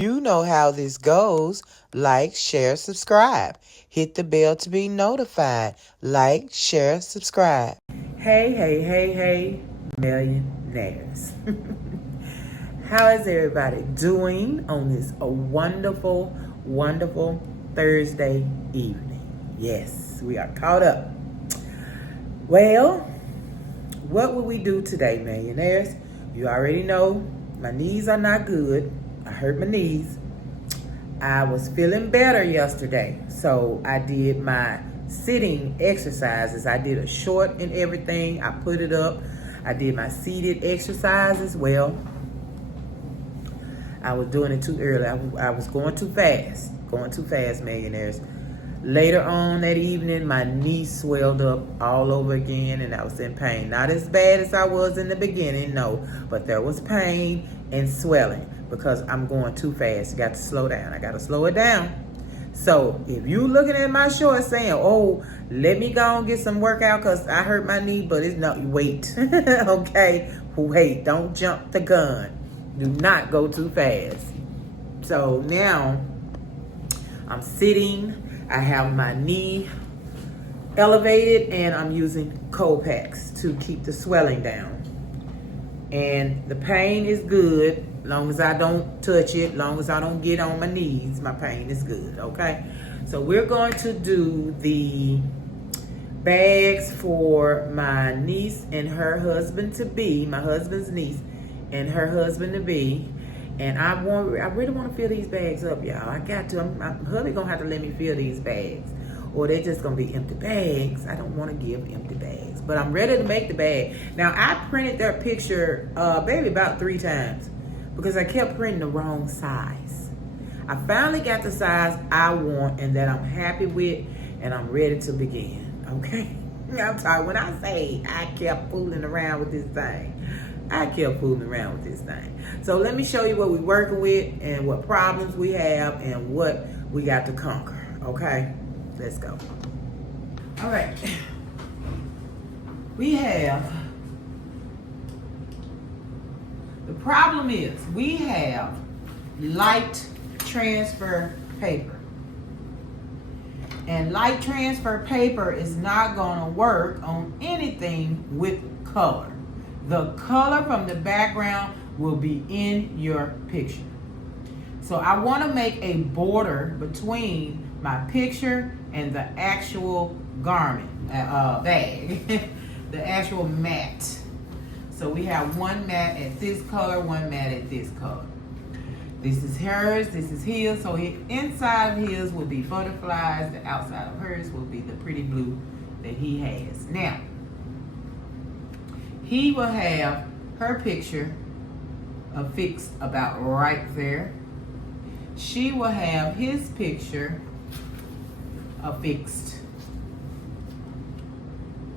You know how this goes. Like, share, subscribe. Hit the bell to be notified. Like, share, subscribe. Hey, hey, hey, hey, millionaires. How is everybody doing on this wonderful, wonderful Thursday evening? Yes, we are caught up. Well, what will we do today, millionaires? You already know my knees are not good. I hurt my knees. I was feeling better yesterday, so I did my sitting exercises. I did a short and everything. I put it up. I did my seated exercises. Well, I was doing it too early. I was going too fast, millionaires. Later on that evening, my knee swelled up all over again, and I was in pain. Not as bad as I was in the beginning, no, but there was pain and swelling because I'm going too fast. You got to slow down. I got to slow it down. So if you looking at my shorts saying, oh, let me go and get some workout because I hurt my knee, but it's not, wait, okay, wait, don't jump the gun. Do not go too fast. So now I'm sitting. I have my knee elevated and I'm using cold packs to keep the swelling down. And the pain is good. Long as I don't touch it, long as I don't get on my knees, my pain is good, okay? So we're going to do the bags for my niece and her husband to be, my husband's niece and her husband to be. And I really want to fill these bags up, y'all. I got to. My hubby gonna have to let me fill these bags, or they just gonna be empty bags. I don't want to give empty bags, but I'm ready to make the bag. Now I printed their picture, baby, about 3 times because I kept printing the wrong size. I finally got the size I want and that I'm happy with, and I'm ready to begin. Okay, I'm sorry when I say I kept fooling around with this thing. I kept fooling around with this thing. So let me show you what we're working with and what problems we have and what we got to conquer. Okay, let's go. All right. We have, the problem is we have light transfer paper. And light transfer paper is not gonna work on anything with color. The color from the background will be in your picture. So I want to make a border between my picture and the actual garment, bag, the actual mat. So we have one mat at this color, one mat at this color. This is hers, this is his. So inside of his will be butterflies, the outside of hers will be the pretty blue that he has. Now, he will have her picture affixed about right there. She will have his picture affixed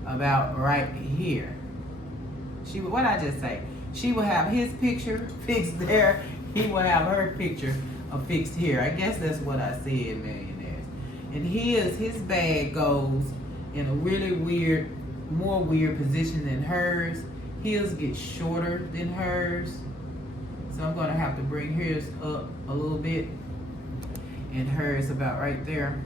about right here. What I just say? She will have his picture fixed there. He will have her picture affixed here. I guess that's what I said, millionaires. And his bag goes in a really weird, more weird position than hers. His gets shorter than hers. So I'm gonna have to bring hers up a little bit. And hers about right there,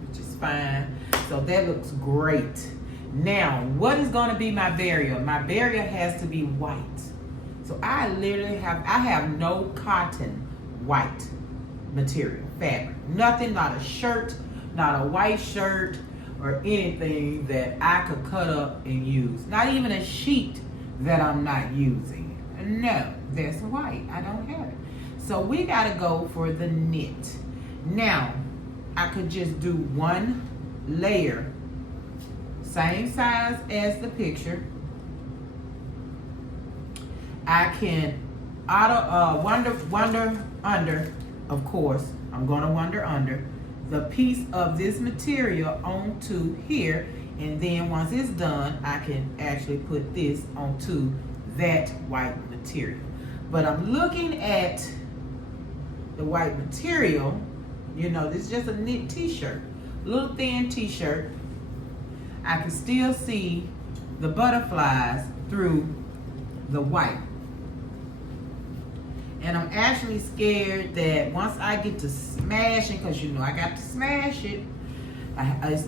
which is fine. So that looks great. Now, what is gonna be my barrier? My barrier has to be white. So I have no cotton white material, fabric. Nothing, not a shirt, not a white shirt, or anything that I could cut up and use. Not even a sheet that I'm not using. No, that's white. I don't have it. So we gotta go for the knit. Now, I could just do one layer, same size as the picture. I can wander under, of course, I'm gonna wander under the piece of this material onto here, and then once it's done, I can actually put this onto that white material. But I'm looking at the white material, you know, this is just a knit t-shirt, little thin t-shirt. I can still see the butterflies through the white. And I'm actually scared that once I get to smashing, because you know I got to smash it,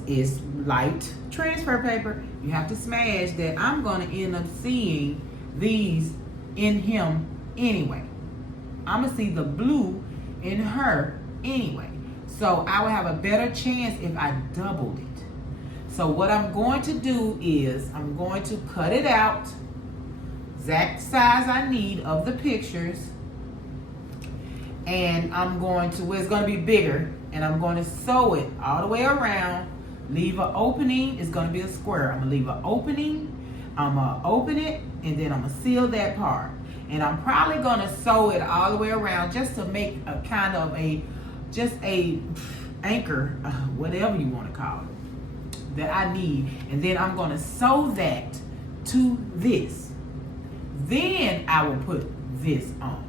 it's light transfer paper. You have to smash that. I'm going to end up seeing these in him anyway. I'm going to see the blue in her anyway. So I would have a better chance if I doubled it. So what I'm going to do is I'm going to cut it out, exact size I need of the pictures, and I'm going to, well, it's going to be bigger, and I'm going to sew it all the way around, leave an opening. It's going to be a square. I'm going to leave an opening, I'm going to open it, and then I'm going to seal that part. And I'm probably going to sew it all the way around just to make a kind of just a anchor, whatever you want to call it, that I need. And then I'm going to sew that to this. Then I will put this on.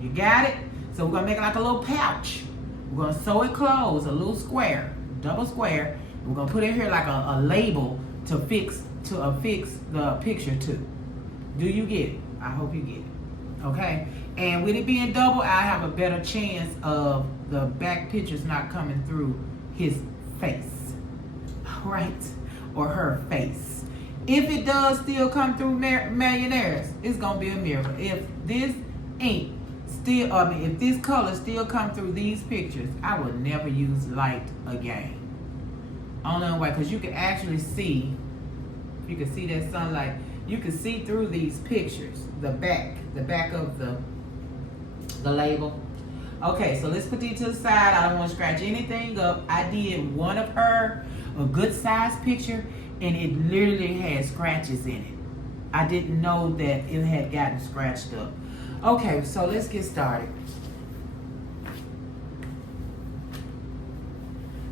You got it? So we're going to make it like a little pouch. We're going to sew it closed, a little square, double square. We're going to put in here like a label to affix the picture to. Do you get it? I hope you get it. Okay? And with it being double, I have a better chance of the back pictures not coming through his face. Right? Or her face. If it does still come through Millionaires, it's going to be a miracle. If this ink still, if this color still come through these pictures, I will never use light again. Only way, because you can actually see, you can see that sunlight, you can see through these pictures, the back of the label. Okay, so let's put these to the side. I don't want to scratch anything up. I did one of her, a good size picture, and it literally had scratches in it. I didn't know that it had gotten scratched up. Okay, so let's get started.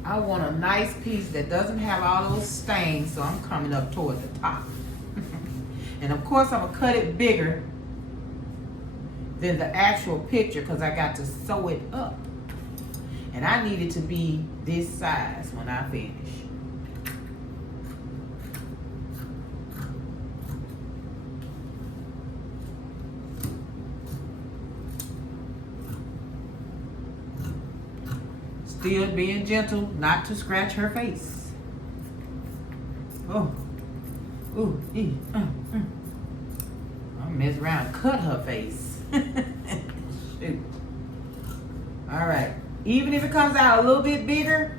I want a nice piece that doesn't have all those stains, so I'm coming up toward the top. And of course, I'm going to cut it bigger than the actual picture because I got to sew it up. And I need it to be this size when I finish. Still being gentle, not to scratch her face. Oh, ooh, I'll mess around and cut her face. Shoot. All right. Even if it comes out a little bit bigger,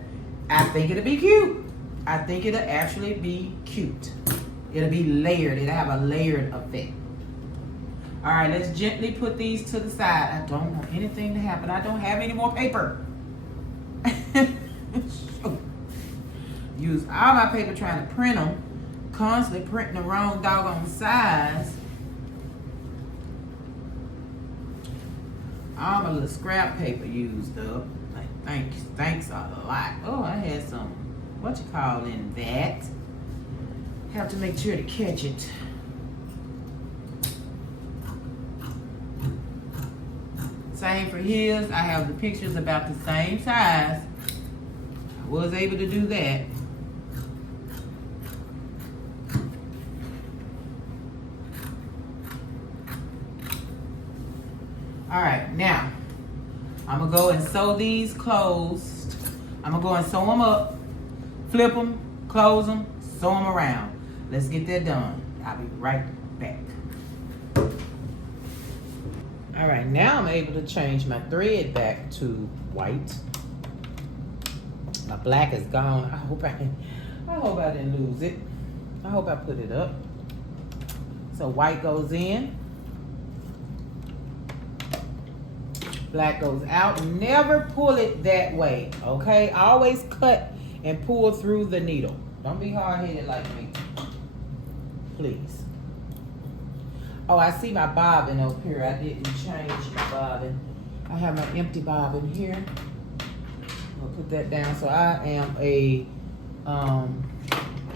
I think it'll be cute. I think it'll actually be cute. It'll be layered. It'll have a layered effect. All right, let's gently put these to the side. I don't want anything to happen. I don't have any more paper. Use all my paper trying to print them, constantly printing the wrong doggone size. All my little scrap paper used up. Like, thanks a lot. Oh, I had some, what you call in that. Have to make sure to catch it. Same for his. I have the pictures about the same size. I was able to do that. All right, now I'm gonna go and sew these closed. I'm gonna go and sew them up, flip them, close them, sew them around. Let's get that done. I'll be right back. All right, now I'm able to change my thread back to white. My black is gone. I hope I didn't lose it. I hope I put it up. So white goes in. Black goes out. Never pull it that way, okay? Always cut and pull through the needle. Don't be hard-headed like me. Please. Oh, I see my bobbin up here. I didn't change my bobbin. I have my empty bobbin here. I'll put that down. So I am a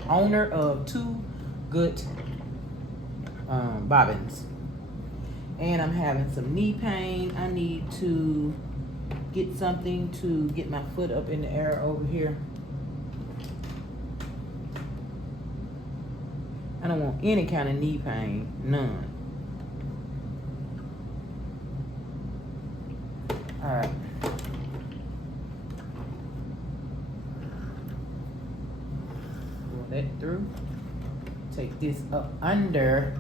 owner of 2 good bobbins. And I'm having some knee pain. I need to get something to get my foot up in the air over here. I don't want any kind of knee pain, none. Alright. Pull that through. Take this up under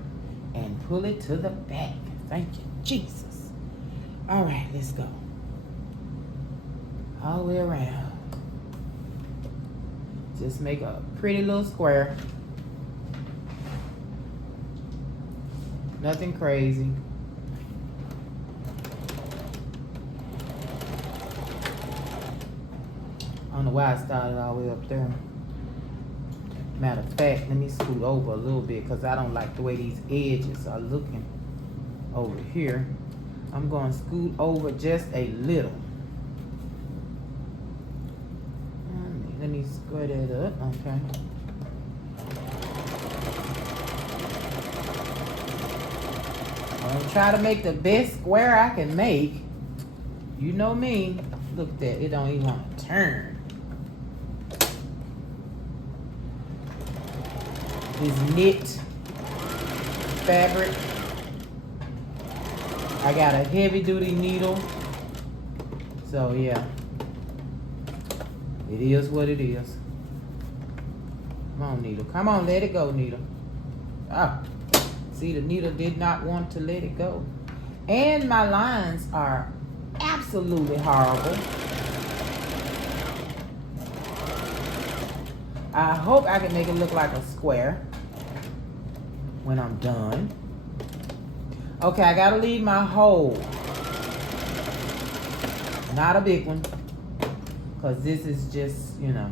and pull it to the back. Thank you, Jesus. Alright, let's go. All the way around. Just make a pretty little square. Nothing crazy. I don't know why I started all the way up there. Matter of fact, let me scoot over a little bit because I don't like the way these edges are looking over here. I'm going to scoot over just a little. Let me square that up, okay. I'm gonna try to make the best square I can make. You know me. Look at that, it don't even want to turn. This knit fabric. I got a heavy duty needle. So yeah. It is what it is. Come on, needle. Come on, let it go, needle. Ah, see, the needle did not want to let it go. And my lines are absolutely horrible. I hope I can make it look like a square when I'm done. Okay, I gotta leave my hole. Not a big one. Because this is just, you know,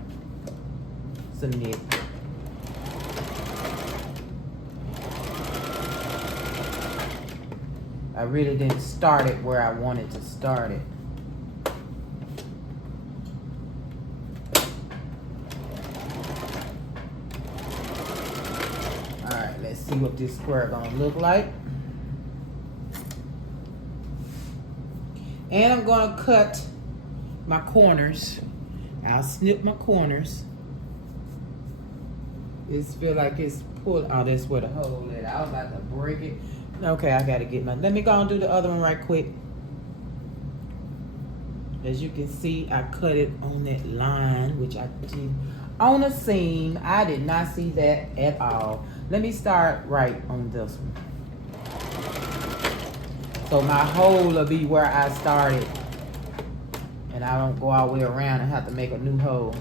some knit. I really didn't start it where I wanted to start it. Alright, let's see what this square gonna look like. And I'm gonna cut my corners. I'll snip my corners. This feel like it's pulled. Oh, that's where the hole is. I was about to break it. Okay, I gotta get my. Let me go and do the other one right quick. As you can see, I cut it on that line, which I did on a seam. I did not see that at all. Let me start right on this one. So my hole will be where I started. And I don't go all the way around and have to make a new hole.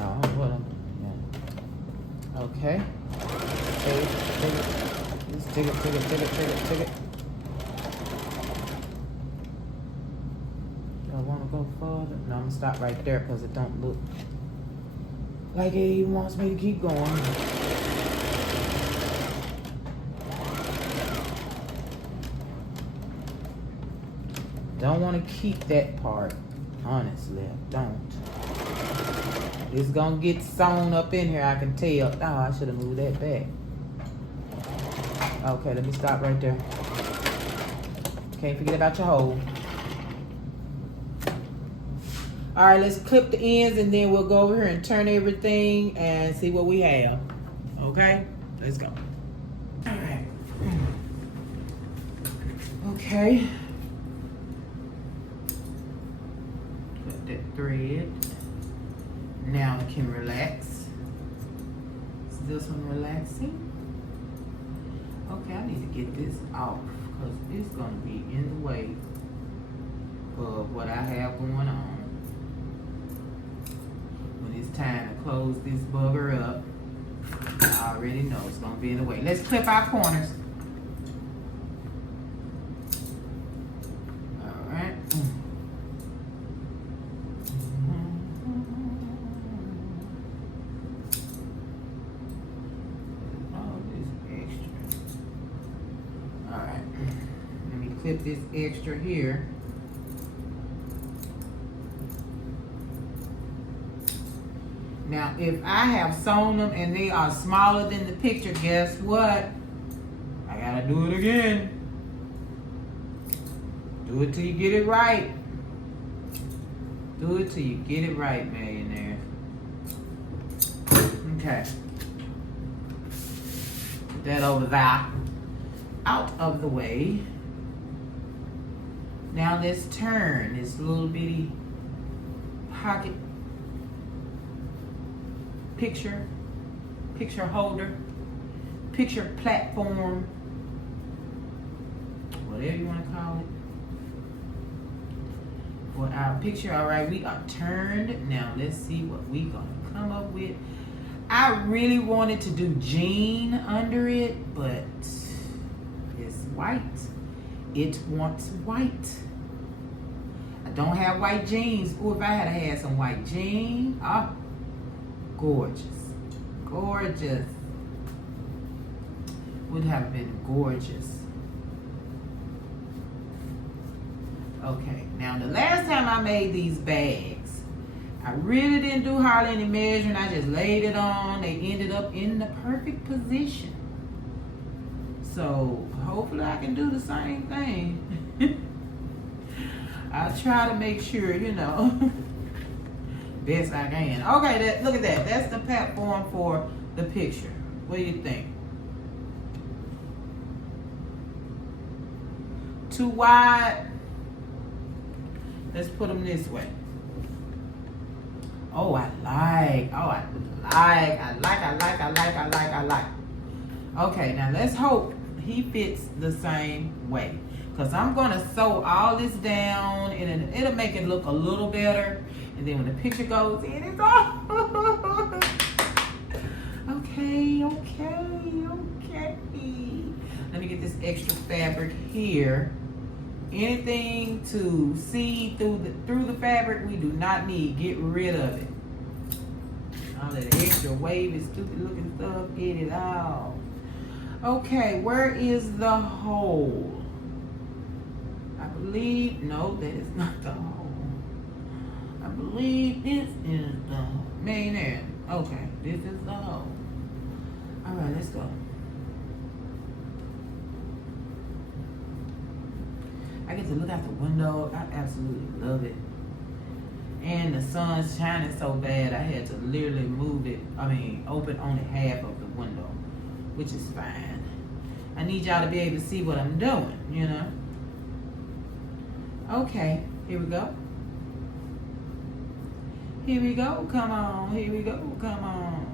Oh, what I'm doing. Okay. Take it. Just take it. Do I want to go further? No, I'm going to stop right there because it don't look like it even wants me to keep going. Don't want to keep that part. Honestly, I don't. It's gonna get sewn up in here, I can tell. Oh, I should have moved that back. Okay, let me stop right there. Can't forget about your hole. All right, let's clip the ends and then we'll go over here and turn everything and see what we have. Okay, let's go. All right. Okay. Cut that thread. Now I can relax. Is this one relaxing? Okay, I need to get this off because it's going to be in the way of what I have going on. When it's time to close this bugger up, I already know it's going to be in the way. Let's clip our corners. All right. Clip this extra here. Now, if I have sewn them and they are smaller than the picture, guess what? I gotta do it again. Do it till you get it right. Do it till you get it right, millionaires. Okay. Put that over there out of the way. Now let's turn this little bitty pocket picture holder, picture platform, whatever you want to call it, for our picture. All right, we are turned. Now let's see what we gonna come up with. I really wanted to do jean under it, but it's white. It wants white. I don't have white jeans. Oh, if I had some white jeans, oh, gorgeous, gorgeous. Would have been gorgeous. Okay, now the last time I made these bags, I really didn't do hardly any measuring. I just laid it on. They ended up in the perfect position. So hopefully I can do the same thing. I'll try to make sure, you know, best I can. Okay, look at that. That's the platform for the picture. What do you think? Too wide? Let's put them this way. Oh, I like. Okay, now let's hope he fits the same way. Because I'm going to sew all this down and it'll make it look a little better. And then when the picture goes in, it's all. Okay. Let me get this extra fabric here. Anything to see through the fabric, we do not need. Get rid of it. All that extra wavy, stupid looking stuff, get it out. Okay, where is the hole? I believe, no, that is not the hole. I believe this is the hole. Millionaire. Okay, this is the hole. All right, let's go. I get to look out the window. I absolutely love it. And the sun's shining so bad, I had to literally open only half of the window, which is fine. I need y'all to be able to see what I'm doing, you know. Okay, here we go. Here we go, come on. Here we go, come on.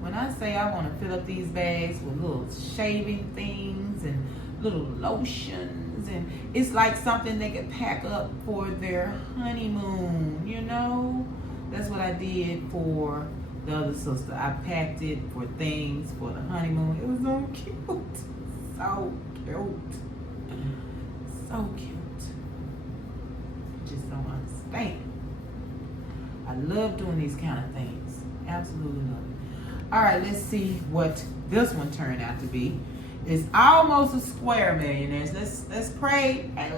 When I say I want to fill up these bags with little shaving things and little lotions, and it's like something they could pack up for their honeymoon, you know. That's what I did for the other sister. I packed it for things for the honeymoon. It was so cute. So cute. So cute. Just don't understand. I love doing these kind of things. Absolutely love it. All right, let's see what this one turned out to be. It's almost a square, millionaires. Let's pray. I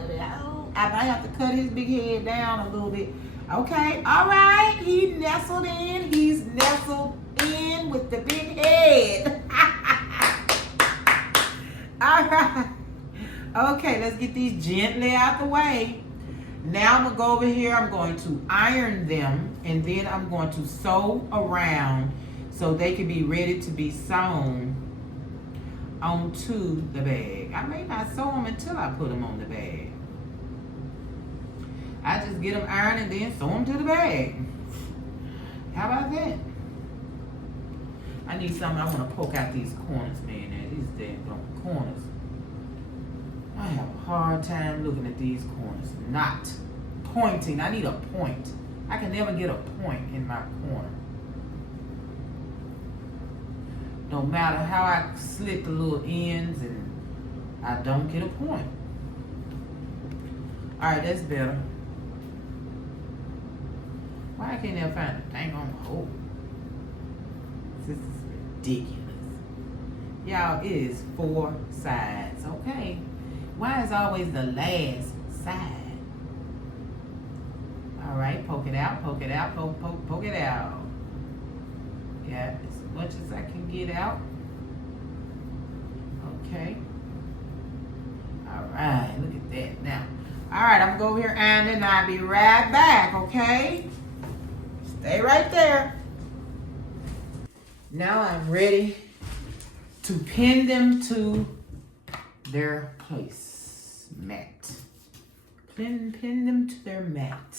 might have to cut his big head down a little bit. Okay, all right. He nestled in. He's nestled in with the big head. All right. Okay, let's get these gently out the way. Now I'm going to go over here. I'm going to iron them, and then I'm going to sew around so they can be ready to be sewn onto the bag. I may not sew them until I put them on the bag. I just get them ironed and then sew them to the bag. How about that? I need something. I want to poke out these corners, man. These damn corners. I have a hard time looking at these corners. Not pointing. I need a point. I can never get a point in my corner. No matter how I slit the little ends, and I don't get a point. All right, that's better. Why can't I find a dang on hole? This is ridiculous. Y'all, it is 4 sides, okay? Why is always the last side? All right, poke it out, poke it out, poke it out. Yeah, as much as I can get out. Okay. All right, look at that. Now, all right, I'm going to go over here and I'll be right back, okay? Stay right there. Now I'm ready to pin them to their place. Mat. Pin them to their mat.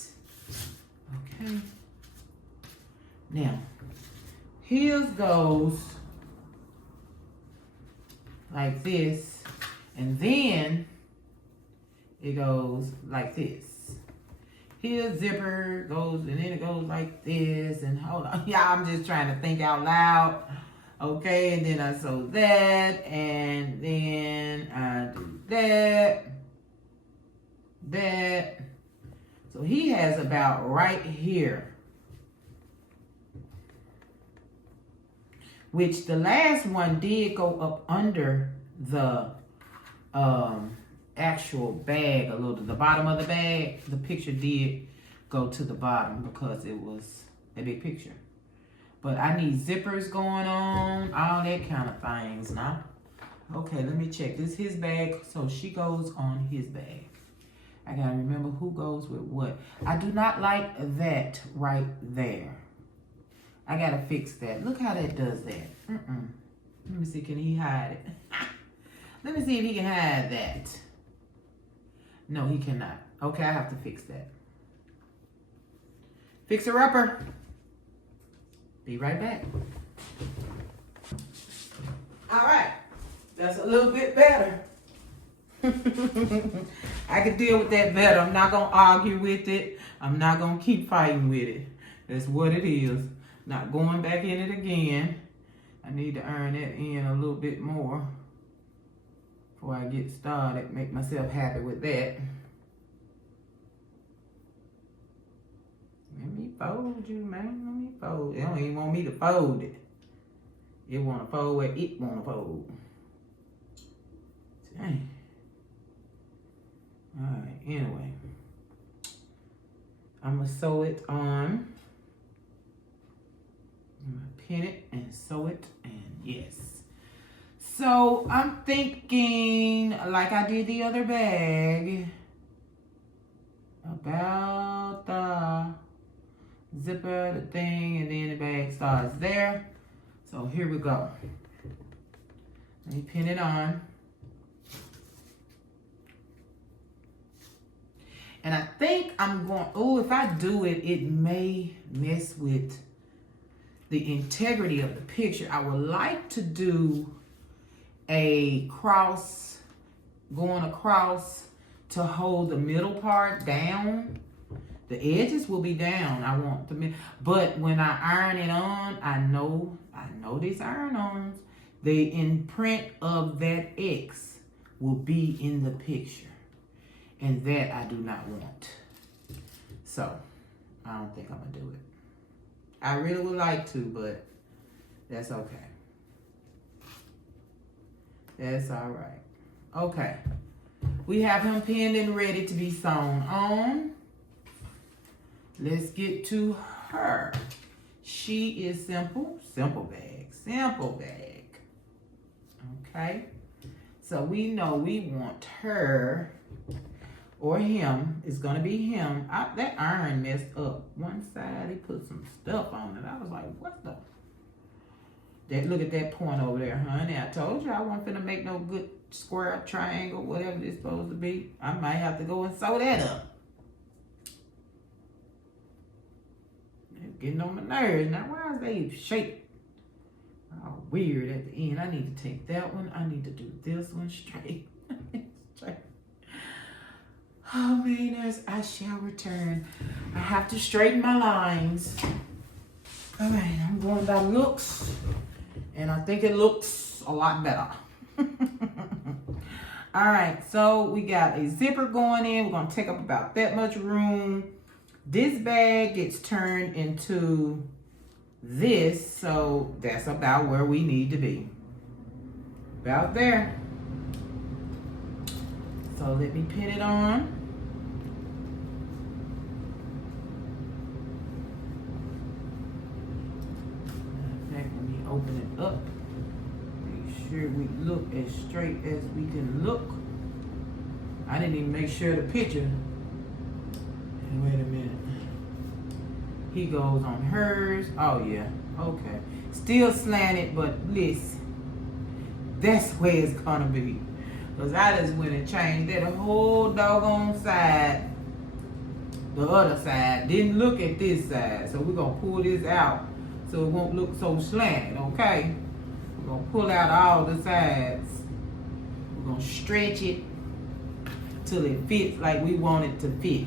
Okay. Now, his goes like this, and then it goes like this. His zipper goes, and then it goes like this, and hold on. Yeah, I'm just trying to think out loud. Okay, and then I sew that, and then I do that. So he has about right here, which the last one did go up under the actual bag a little. The bottom of the bag, the picture did go to the bottom because it was a big picture. But I need zippers going on, all that kind of things now. Okay, let me check. This is his bag, so she goes on his bag. I gotta remember who goes with what. I do not like that right there. I gotta fix that. Look how that does that. Let me see, can he hide it? Let me see if he can hide that. No, he cannot. Okay, I have to fix that. Fixer-upper. Be right back. All right. That's a little bit better. I can deal with that better. I'm not going to argue with it. I'm not going to keep fighting with it. That's what it is. Not going back in it again. I need to iron that in a little bit more before I get started. Make myself happy with that. Let me fold you, man. Let me fold. It don't even want me to fold it. It want to fold where it want to fold. Dang. Alright, anyway. I'm going to sew it on. I'm going to pin it and sew it, and yes. So I'm thinking, like I did the other bag, about the zipper, the thing, and then the bag starts there. So here we go. Let me pin it on. And I think I'm going, if I do it, it may mess with the integrity of the picture. I would like to do a cross, going across to hold the middle part down. The edges will be down. I want the middle, but when I iron it on, I know these iron-ons, the imprint of that X will be in the picture. And that I do not want. So, I don't think I'm going to do it. I really would like to, but that's okay. That's all right. Okay. We have him pinned and ready to be sewn on. Let's get to her. She is simple. Simple bag. Simple bag. Okay. So we know we want her, or him. It's going to be him. That iron messed up. One side, he put some stuff on it. I was like, what the? Look at that point over there, honey. I told you I wasn't finna make no good square, triangle, whatever it's supposed to be. I might have to go and sew that up. It's getting on my nerves. Now, why is they shaped all weird at the end? I need to take that one. I need to do this one straight. Straight. Oh, Mainers, I shall return. I have to straighten my lines. All right, I'm going by looks, and I think it looks a lot better. All right, so we got a zipper going in. We're going to take up about that much room. This bag gets turned into this, so that's about where we need to be. About there. So let me pin it on. Open it up. Make sure we look as straight as we can look. I didn't even make sure the picture. And wait a minute. He goes on hers. Oh yeah. Okay. Still slanted, but listen. That's where it's gonna be. Because I just went and changed that whole doggone side, the other side. Didn't look at this side. So we're gonna pull this out so it won't look so slanted, okay? We're gonna pull out all the sides. We're gonna stretch it till it fits like we want it to fit.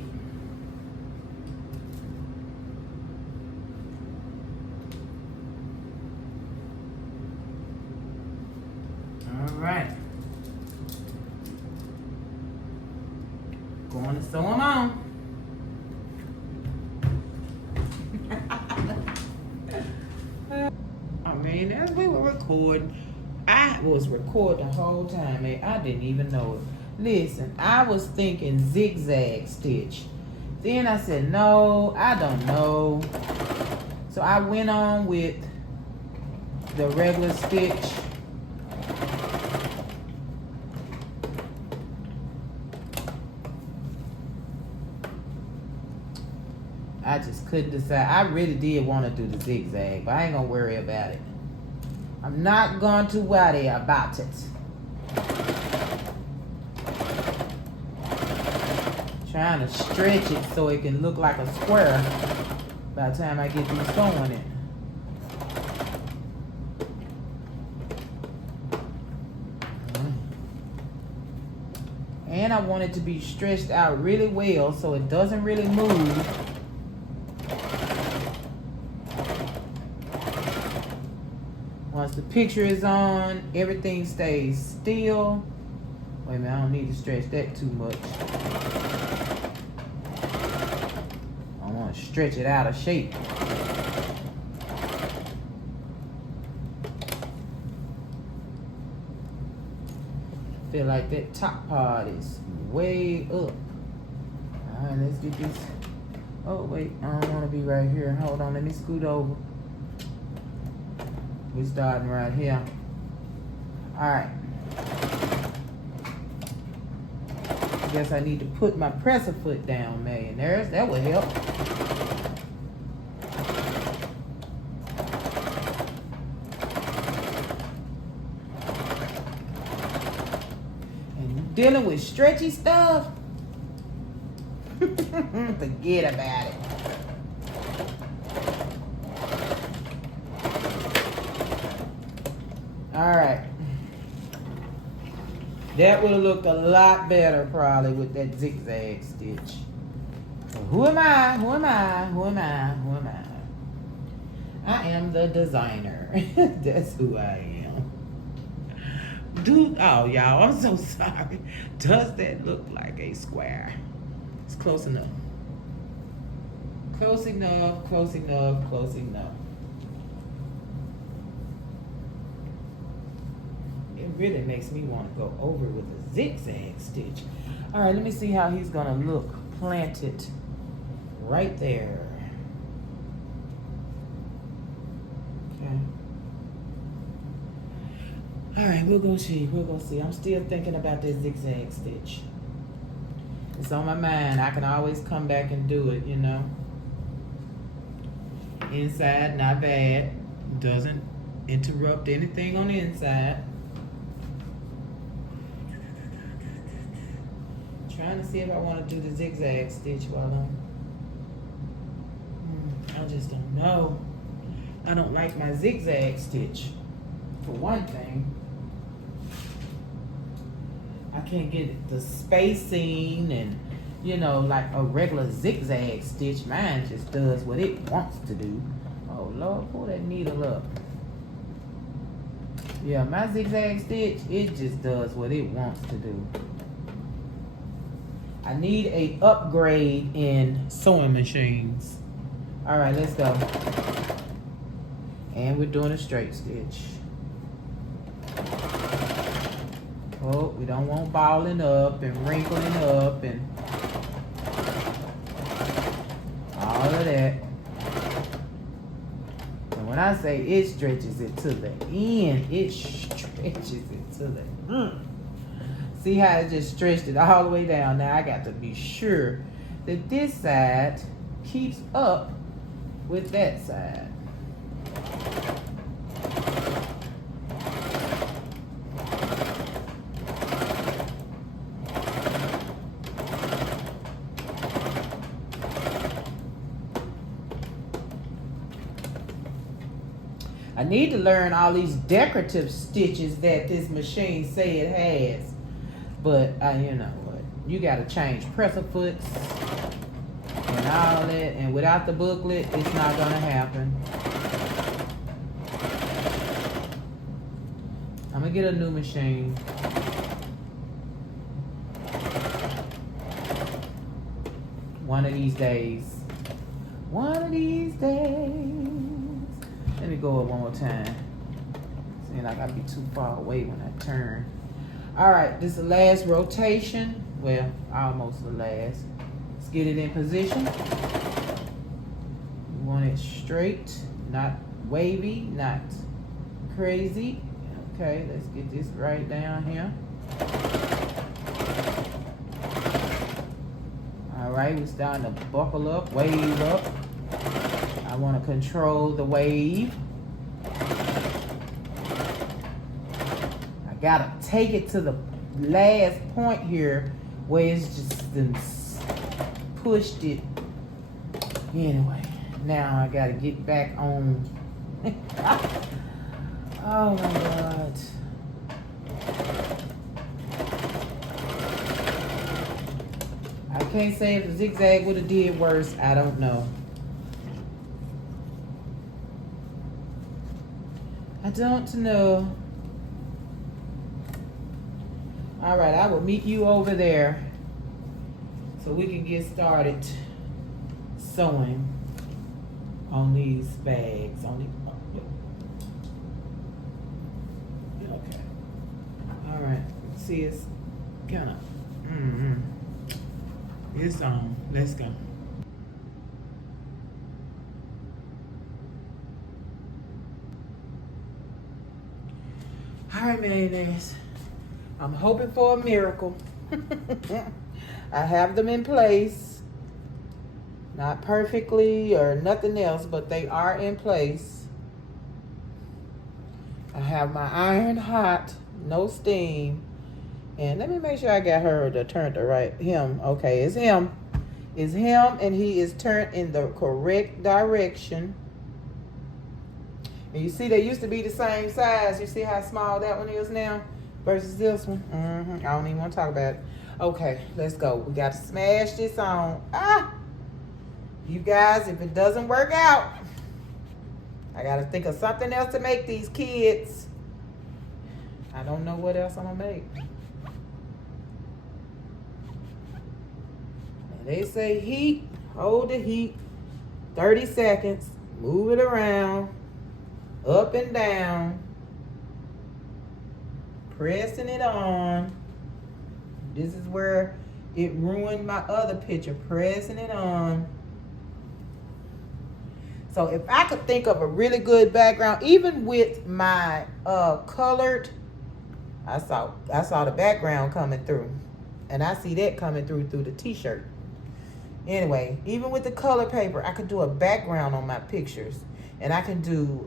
All right. Going to sew them on. I mean, as we were recording, I was recording the whole time, man. I didn't even know it. Listen, I was thinking zigzag stitch. Then I said, no, I don't know. So I went on with the regular stitch. I just couldn't decide. I really did want to do the zigzag, but I ain't gonna worry about it. I'm not going to worry about it. Trying to stretch it so it can look like a square by the time I get through sewing it. And I want it to be stretched out really well so it doesn't really move. Once the picture is on, everything stays still. Wait a minute, I don't need to stretch that too much. I want to stretch it out of shape. Feel like that top part is way up. Alright, let's get this. Oh wait, I don't want to be right here. Hold on, let me scoot over. We're starting right here. Alright. I guess I need to put my presser foot down, man. That would help. And dealing with stretchy stuff, forget about it. Alright. That would have looked a lot better probably with that zigzag stitch. So who am I? Who am I? Who am I? Who am I? I am the designer. That's who I am. Oh y'all, I'm so sorry. Does that look like a square? It's close enough. Close enough, close enough, close enough. Really makes me want to go over with a zigzag stitch. All right, let me see how he's gonna look planted right there. Okay. All right, we're gonna see. We're gonna see. I'm still thinking about this zigzag stitch. It's on my mind. I can always come back and do it, you know. Inside, not bad. Doesn't interrupt anything on the inside. Trying to see if I want to do the zigzag stitch while I just don't know. I don't like my zigzag stitch. For one thing, I can't get the spacing and, you know, like a regular zigzag stitch. Mine just does what it wants to do. Oh Lord, pull that needle up. Yeah, my zigzag stitch, it just does what it wants to do. I need a upgrade in sewing machines. All right, let's go. And we're doing a straight stitch. Oh, we don't want balling up and wrinkling up and all of that. And when I say it stretches it to the end, it stretches it to the See how it just stretched it all the way down. Now I got to be sure that this side keeps up with that side. I need to learn all these decorative stitches that this machine say it has. But, you know what, you got to change presser foots and all that. And without the booklet, it's not going to happen. I'm going to get a new machine. One of these days. One of these days. Let me go up one more time. Seems like I'll be too far away when I turn. All right, this is the last rotation. Well, almost the last. Let's get it in position. You want it straight, not wavy, not crazy. Okay, let's get this right down here. All right, we're starting to buckle up, wave up. I want to control the wave. I gotta take it to the last point here where it's just pushed it. Anyway, now I gotta get back on. Oh my God. I can't say if the zigzag would have did worse. I don't know. I don't know. All right, I will meet you over there so we can get started sewing on these bags. Okay. All right. See, it's kind of. It's on. Let's go. All right, millionaires. I'm hoping for a miracle. I have them in place. Not perfectly or nothing else, but they are in place. I have my iron hot, no steam. And let me make sure I got her to turn to right. Him. Okay, it's him. It's him, and he is turned in the correct direction. And you see, they used to be the same size. You see how small that one is now versus this one? I don't even want to talk about it. Okay, let's go. We got to smash this on. You guys, if it doesn't work out, I got to think of something else to make these kids. I don't know what else I'm going to make. They say heat, hold the heat, 30 seconds, move it around, up and down, pressing it on. This is where it ruined my other picture, pressing it on. So if I could think of a really good background, even with my colored, I saw the background coming through. And I see that coming through the t-shirt. Anyway, even with the color paper, I could do a background on my pictures. And I can do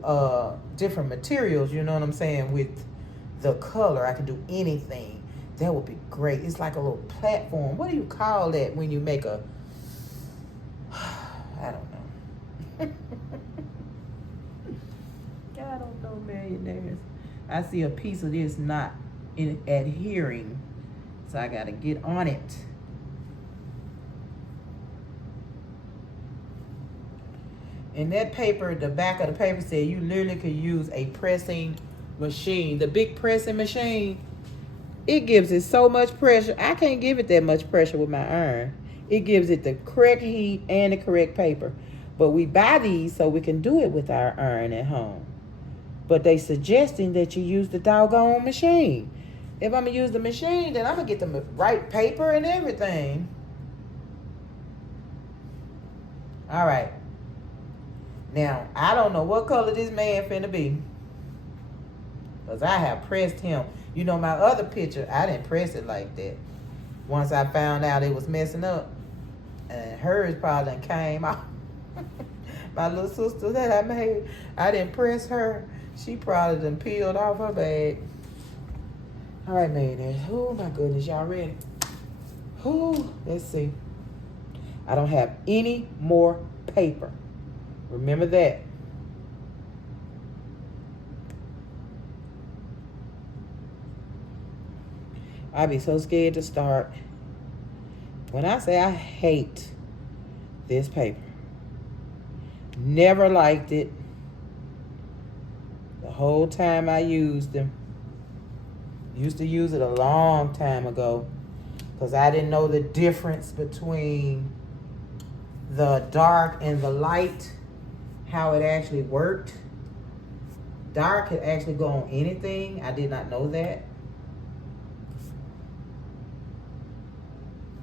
different materials, you know what I'm saying, with the color. I can do anything. That would be great. It's like a little platform. What do you call that when you make a... I don't know. I don't know, millionaires. I see a piece of this not adhering. So I got to get on it. And that paper, the back of the paper said you literally could use a pressing machine. The big pressing machine, it gives it so much pressure. I can't give it that much pressure with my iron. It gives it the correct heat and the correct paper. But we buy these so we can do it with our iron at home. But they suggesting that you use the doggone machine. If I'm going to use the machine, then I'm going to get the right paper and everything. All right. Now, I don't know what color this man finna be. Because I have pressed him. You know, my other picture, I didn't press it like that. Once I found out it was messing up. And hers probably came out. My little sister that I made, I didn't press her. She probably done peeled off her bag. All right, man. Oh, my goodness. Y'all ready? Ooh, let's see. I don't have any more paper. Remember that. I be so scared to start. When I say I hate this paper, never liked it the whole time I used them. Used to use it a long time ago because I didn't know the difference between the dark and the light, how it actually worked. Dark could actually go on anything. I did not know that.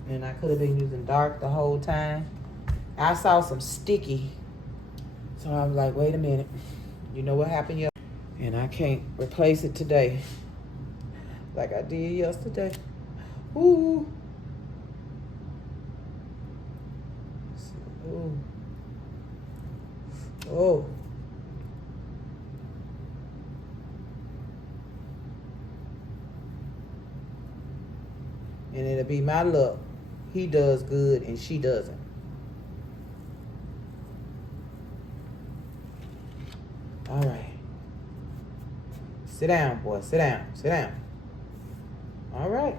And I could have been using dark the whole time. I saw some sticky. So I was like, wait a minute. You know what happened yesterday? And I can't replace it today like I did yesterday. Ooh. Ooh. Oh. And it'll be my luck. He does good and she doesn't. All right. Sit down, boy. Sit down. Sit down. All right.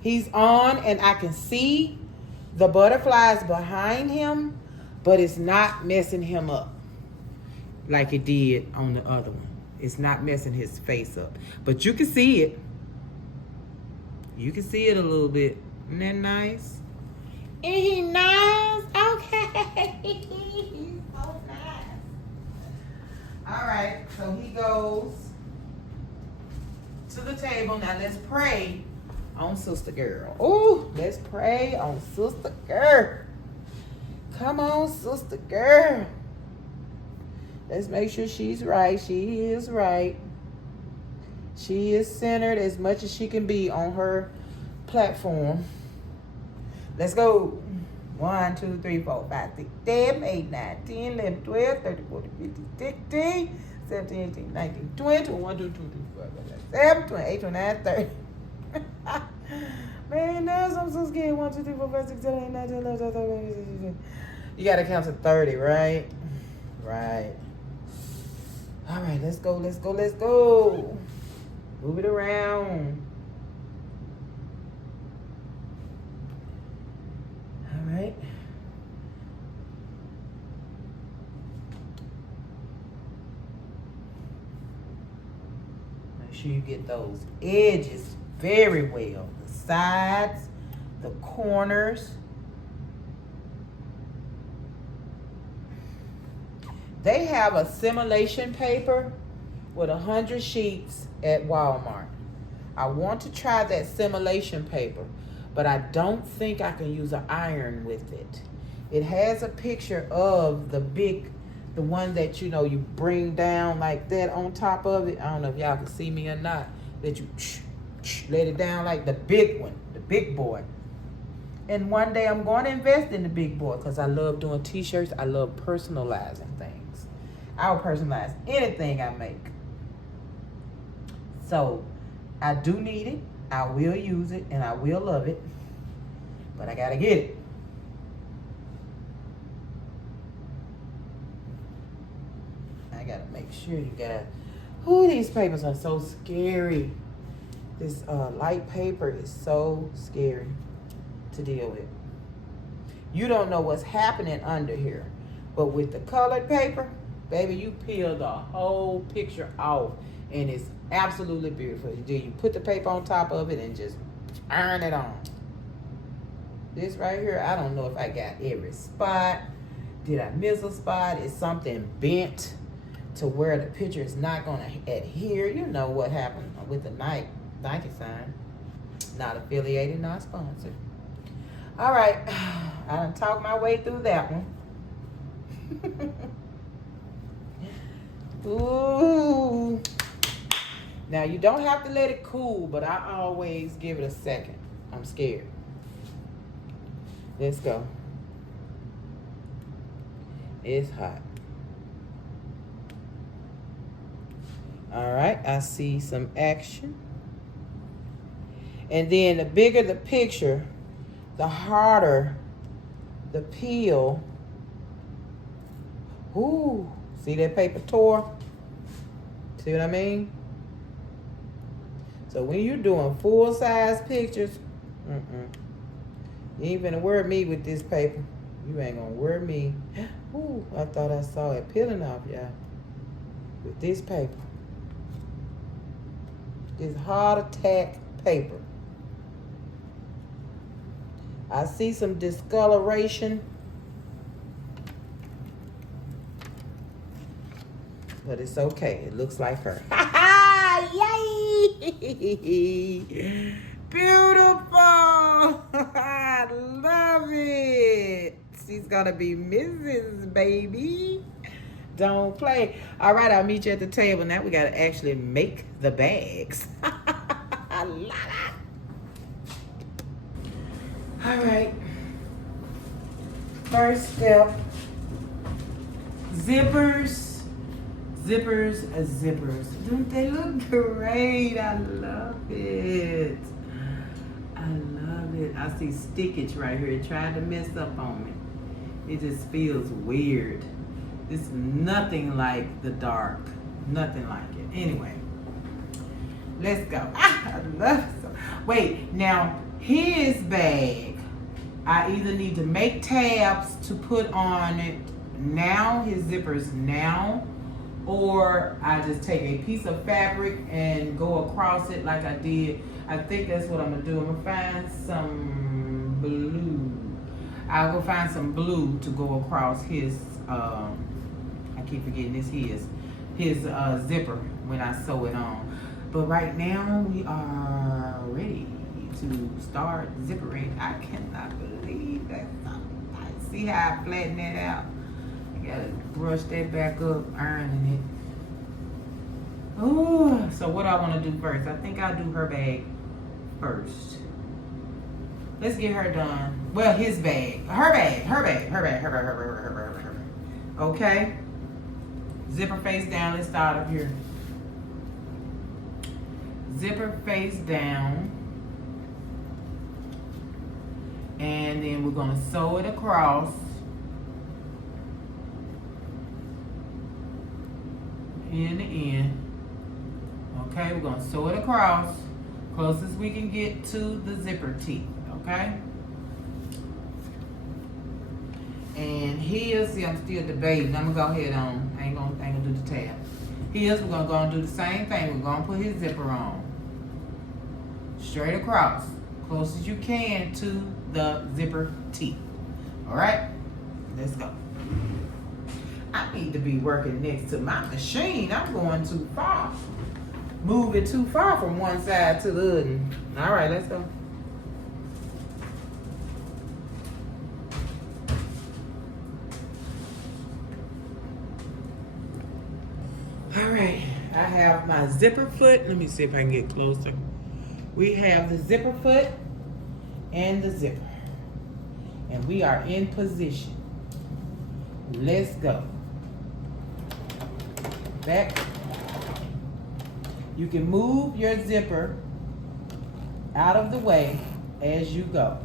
He's on and I can see the butterflies behind him, but it's not messing him up like it did on the other one. It's not messing his face up. But you can see it. You can see it a little bit. Isn't that nice? Ain't he nice? Okay. He's so nice. All right, so he goes to the table. Now let's pray on Sister Girl. Ooh, let's pray on Sister Girl. Come on, Sister Girl. Let's make sure she's right. She is right. She is centered as much as she can be on her platform. Let's go. 1, 2, 3, 4, 5, 6, 7, 8, 9, 10, 11, 12, 13, 14, 15, 16, 17, 18, 19, 20, 1, 2, 2, 3, 4, 5, 6, 7, 28, 29, 30. Man, now I'm so scared. 1, 2, 3, 4, 5, 6, 7, 8, 9, 10, 11, 12, 13, 14, 15. You gotta count to 30, right? Right. All right, let's go, let's go, let's go. Move it around. All right. Make sure you get those edges very well. The sides, the corners. They have a simulation paper with 100 sheets at Walmart. I want to try that simulation paper, but I don't think I can use an iron with it. It has a picture of the one that you bring down like that on top of it. I don't know if y'all can see me or not. That you let it down like the big one, the big boy. And one day I'm going to invest in the big boy because I love doing t-shirts. I love personalizing things. I'll personalize anything I make. So I do need it. I will use it and I will love it. But I gotta get it. I gotta make sure you got. Ooh, these papers are so scary. This light paper is so scary to deal with. You don't know what's happening under here. But with the colored paper, baby, you peel the whole picture off and it's absolutely beautiful. You put the paper on top of it and just iron it on. This right here, I don't know if I got every spot. Did I miss a spot? Is something bent to where the picture is not going to adhere? You know what happened with the Nike sign. Not affiliated, not sponsored. All right, I done talked my way through that one. Ooh. Now, you don't have to let it cool, but I always give it a second. I'm scared. Let's go. It's hot. All right, I see some action. And then the bigger the picture, the harder the peel. Ooh, see that paper tore? See what I mean? So when you're doing full-size pictures, you ain't gonna worry me with this paper. You ain't gonna worry me. Ooh, I thought I saw it peeling off, y'all. With this paper. This heart attack paper. I see some discoloration. But it's okay. It looks like her. Yay! Beautiful! I love it. She's gonna be Mrs. Baby. Don't play. All right, I'll meet you at the table. Now we gotta actually make the bags. I love it. All right. First step. Zippers. Zippers. Don't they look great? I love it. I love it. I see stickage right here. It tried to mess up on me. It just feels weird. It's nothing like the dark. Nothing like it. Anyway, let's go. I love it so. Wait, now his bag, I either need to make tabs to put on it now, his zippers now, or I just take a piece of fabric and go across it like I did. I think that's what I'm gonna do. I'm gonna find some blue. I'll go find some blue to go across his, I keep forgetting it's his zipper when I sew it on. But right now we are ready to start zippering. I cannot believe that. See how I flatten that out? Gotta brush that back up, ironing it. Ooh, so what I want to do first? I think I'll do her bag first. Let's get her done. Well, his bag. Her bag. Okay. Zipper face down. Let's start up here. Zipper face down. And then we're going to sew it across. In the end. Okay, we're gonna sew it across close as we can get to the zipper teeth. Okay, and here's, see, I'm still debating. I'm gonna go ahead on. I ain't gonna do the tab. Here's, we're gonna go and do the same thing. We're gonna put his zipper on straight across, close as you can to the zipper teeth. All right, let's go. I need to be working next to my machine. I'm going too far. Moving too far from one side to the other. All right, let's go. All right, I have my zipper foot. Let me see if I can get closer. We have the zipper foot and the zipper. And we are in position. Let's go. Back. You can move your zipper out of the way as you go.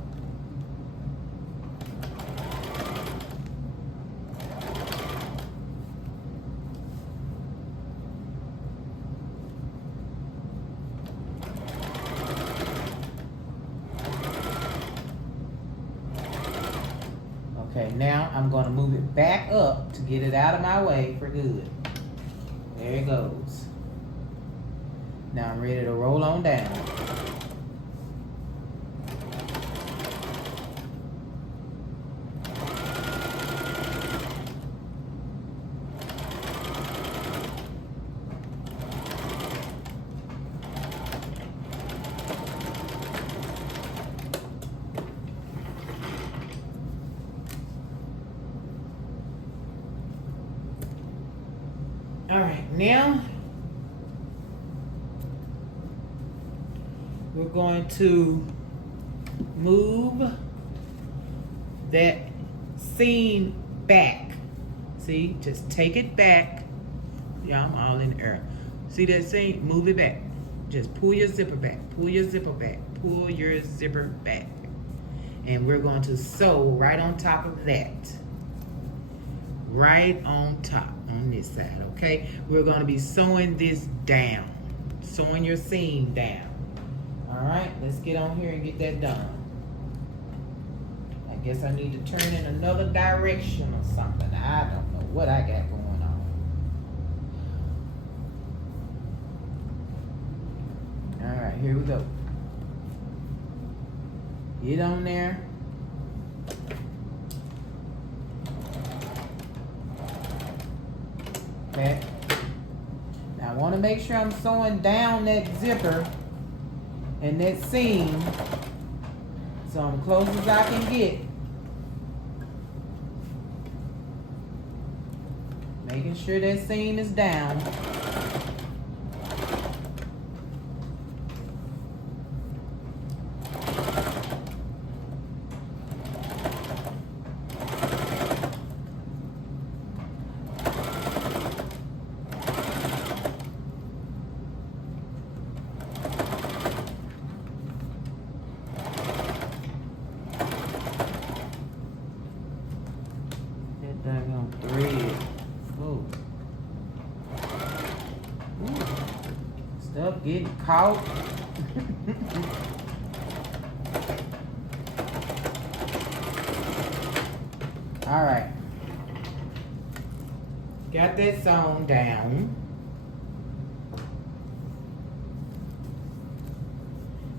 Okay, now I'm going to move it back up to get it out of my way for good. There it goes. Now I'm ready to roll on down. All right, now we're going to move that seam back. See, just take it back. Yeah, I'm all in the air. See that seam? Move it back. Just pull your zipper back. Pull your zipper back. Pull your zipper back. And we're going to sew right on top of that. Right on top on this side, okay? We're going to be sewing this down. Sewing your seam down. All right, let's get on here and get that done. I guess I need to turn in another direction or something. I don't know what I got going on. All right, here we go. Get on there. Okay. Now I want to make sure I'm sewing down that zipper and that seam, so I'm close as I can get. Making sure that seam is down. Daggone thread. Oh. Ooh. Stuff getting caught. All right. Got that sewn down.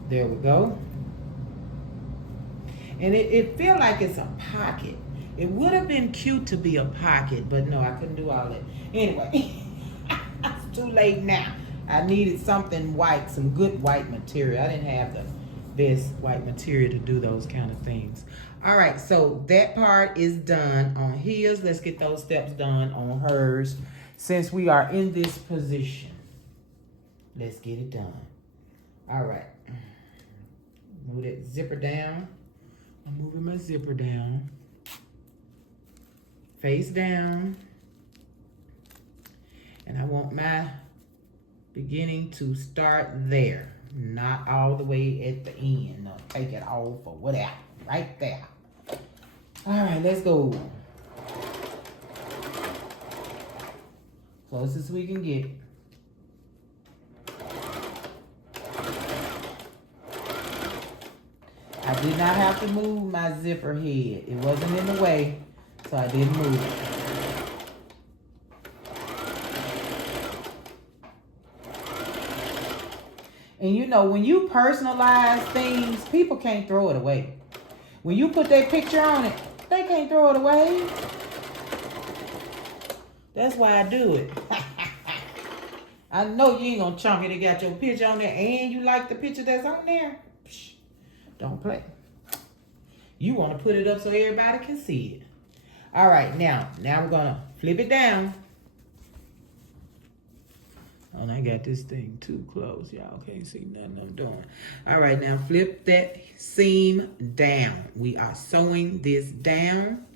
There we go. And it feel like it's a pocket. It would have been cute to be a pocket, but no, I couldn't do all that. Anyway, it's too late now. I needed something white, some good white material. I didn't have the best white material to do those kind of things. All right, so that part is done on his. Let's get those steps done on hers. Since we are in this position, let's get it done. All right. Move that zipper down. I'm moving my zipper down. Face down. And I want my beginning to start there. Not all the way at the end. No, take it off or whatever. Right there. All right, let's go. Closest we can get. I did not have to move my zipper head. It wasn't in the way, so I didn't move it. And you know, when you personalize things, people can't throw it away. When you put their picture on it, they can't throw it away. That's why I do it. I know you ain't gonna chunk it. It got your picture on there and you like the picture that's on there. Psh, don't play. You want to put it up so everybody can see it. All right, now we're gonna flip it down. Oh, and I got this thing too close. Y'all can't see nothing I'm doing. All right, now flip that seam down. We are sewing this down,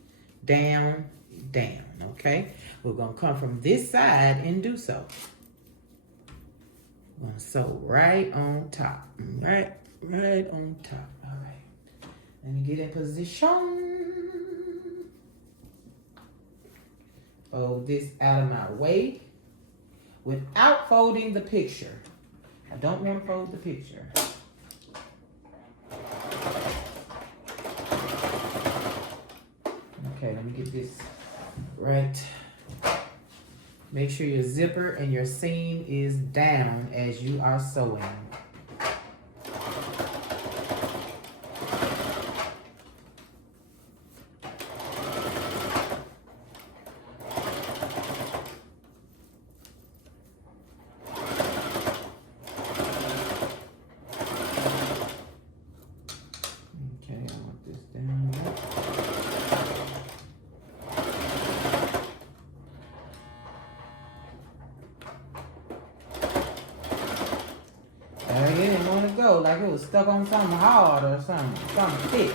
down, down, okay? We're gonna come from this side and do so. We're gonna sew right on top, right on top. All right, let me get in position. Fold this out of my way without folding the picture. I don't want to fold the picture. Okay, let me get this right. Make sure your zipper and your seam is down as you are sewing. It didn't want to go, like it was stuck on something hard or something thick.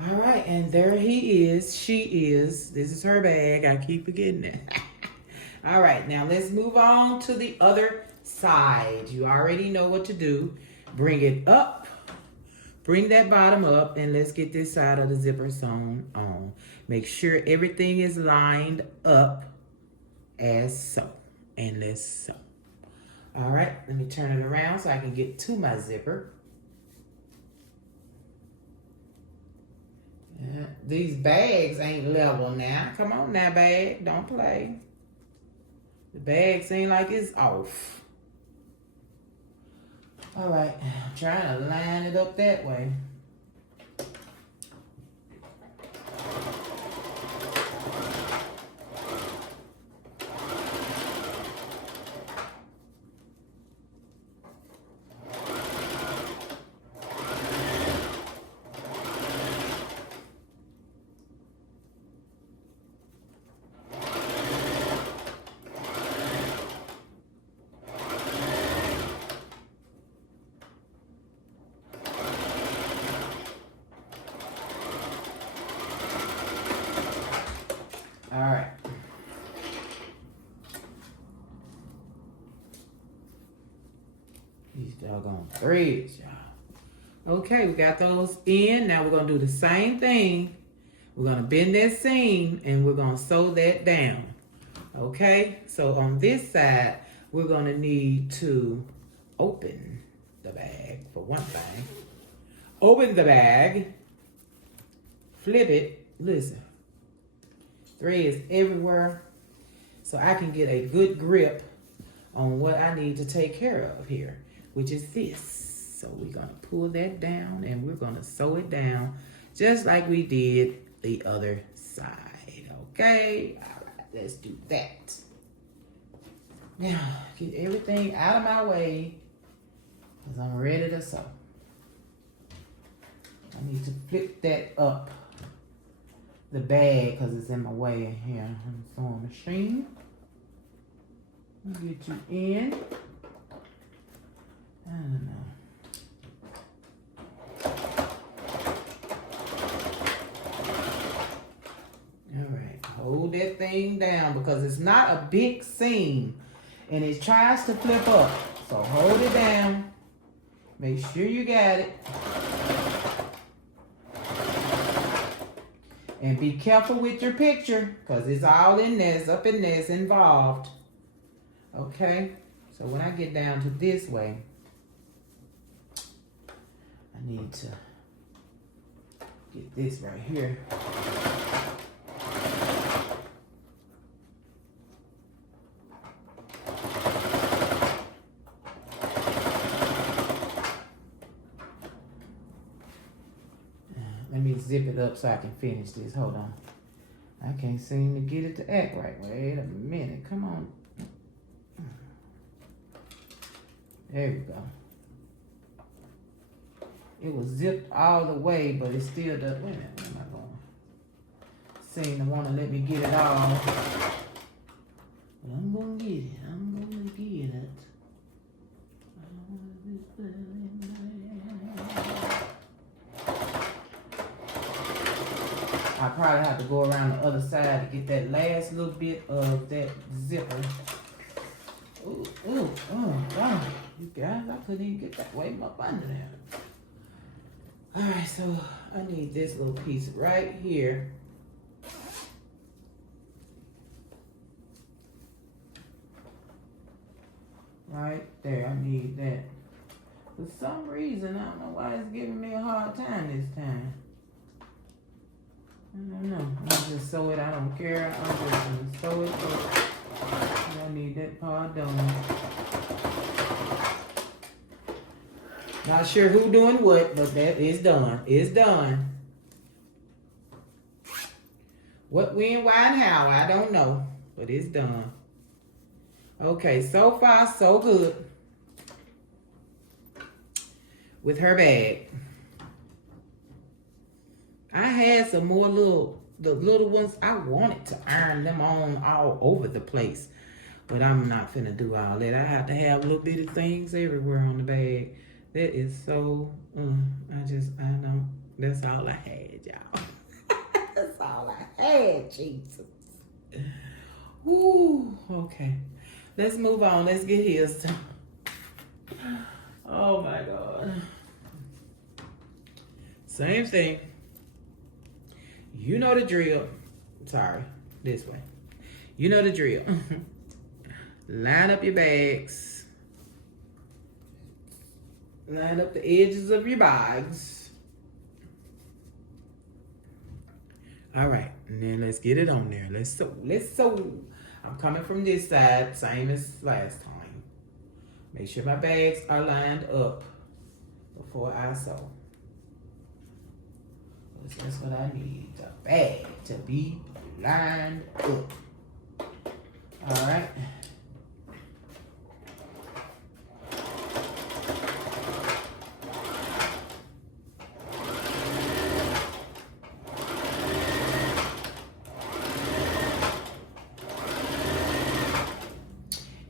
All right, and there he is, she is. This is her bag, I keep forgetting it. All right, now let's move on to the other side. You already know what to do. Bring it up, bring that bottom up, and let's get this side of the zipper sewn on. Make sure everything is lined up as so. And let's sew. All right, let me turn it around so I can get to my zipper. Yeah, these bags ain't level now. Come on now, bag. Don't play. The bag seem like it's off. All right, I'm trying to line it up that way. All right. These doggone threads, y'all. Okay, we got those in. Now we're going to do the same thing. We're going to bend that seam and we're going to sew that down. Okay, so on this side, we're going to need to open the bag for one thing. Open the bag. Flip it. Listen. Threads everywhere. So I can get a good grip on what I need to take care of here, which is this. So we're going to pull that down and we're going to sew it down just like we did the other side. Okay? All right, let's do that. Now, get everything out of my way because I'm ready to sew. I need to flip that up, the bag, because it's in my way here on the sewing machine. Get you in. I don't know. All right, hold that thing down because it's not a big seam and it tries to flip up. So hold it down. Make sure you got it. And be careful with your picture because it's all in there, it's up in there, it's involved. Okay, so when I get down to this way, I need to get this right here. Let me zip it up so I can finish this. Hold on. I can't seem to get it to act right. Wait a minute. Come on. There we go. It was zipped all the way, but it still does. Wait a minute. Where am I going? Seem to want to let me get it all. But I'm going to get it. I'm going to get it. I probably have to go around the other side to get that last little bit of that zipper. Ooh, ooh, oh, God. You guys, I couldn't even get that way up under there. All right, so I need this little piece right here. Right there, I need that. For some reason, I don't know why it's giving me a hard time this time. I don't know. I'll just sew it. I don't care. I'm just going to sew it up. I need that part done. Not sure who doing what, but that is done. It's done. What, when, why, and how, I don't know. But it's done. Okay, so far, so good. With her bag. I had some more the little ones. I wanted to iron them on all over the place. But I'm not finna do all that. I have to have little bitty things everywhere on the bag. That is so, I don't, that's all I had, y'all. That's all I had, Jesus. Woo, okay. Let's move on. Let's get his. Oh my God. Same thing. You know the drill. Sorry, this way. You know the drill. Line up your bags. Line up the edges of your bags. All right, and then let's get it on there. Let's sew. I'm coming from this side, same as last time. Make sure my bags are lined up before I sew. That's what I need, the bag to be lined up. All right.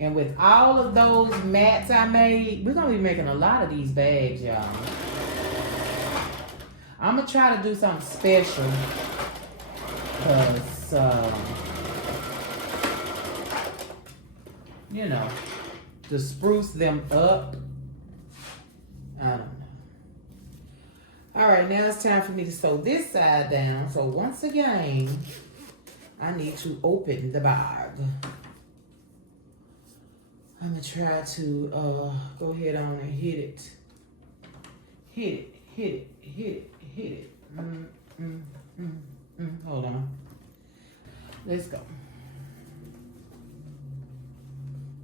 And with all of those mats I made, we're going to be making a lot of these bags, y'all. I'm going to try to do something special. Because, you know, to spruce them up. I don't know. All right, now it's time for me to sew this side down. So once again, I need to open the bag. I'm going to try to go ahead on and hit it. Hit it. Hold on. Let's go.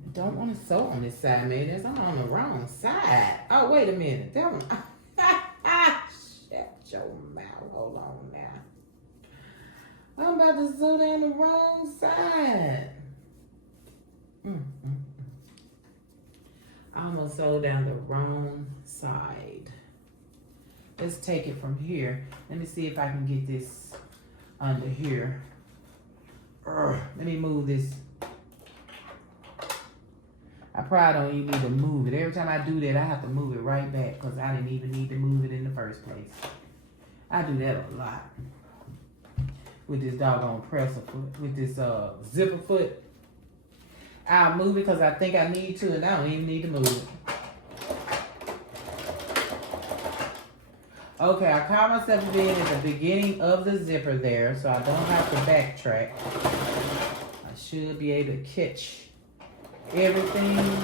I don't want to sew on this side, man. I'm on the wrong side. Oh, wait a minute. That one. Shut your mouth. Hold on now. I'm about to sew down the wrong side. I almost sewed down the wrong side. Let's take it from here. Let me see if I can get this under here. Let me move this. I probably don't even need to move it. Every time I do that, I have to move it right back because I didn't even need to move it in the first place. I do that a lot with this doggone presser foot, with this zipper foot. I'll move it because I think I need to, and I don't even need to move it. Okay, I caught myself being at the beginning of the zipper there, so I don't have to backtrack. I should be able to catch everything.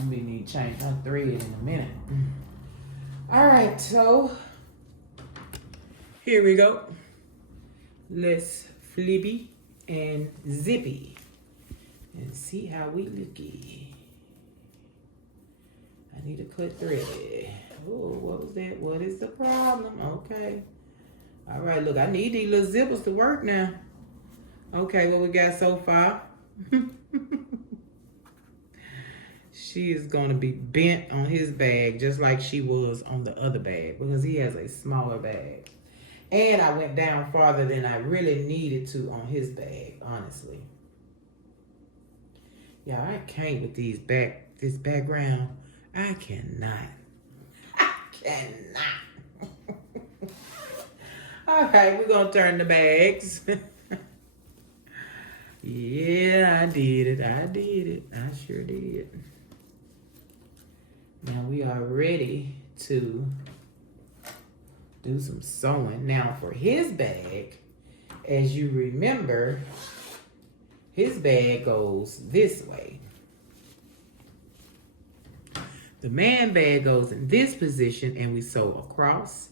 I'm gonna need to change my thread in a minute. All right, so here we go. Let's flippy and zippy and see how we looky. I need to cut thread. Oh, what was that? What is the problem? Okay. All right, look, I need these little zippers to work now. Okay, what we got so far? She is going to be bent on his bag just like she was on the other bag because he has a smaller bag. And I went down farther than I really needed to on his bag, honestly. Yeah, I can't with this background. I cannot. All right, we're going to turn the bags. Yeah, I did it. I sure did. Now we are ready to do some sewing. Now for his bag, as you remember, his bag goes this way. The man bag goes in this position and we sew across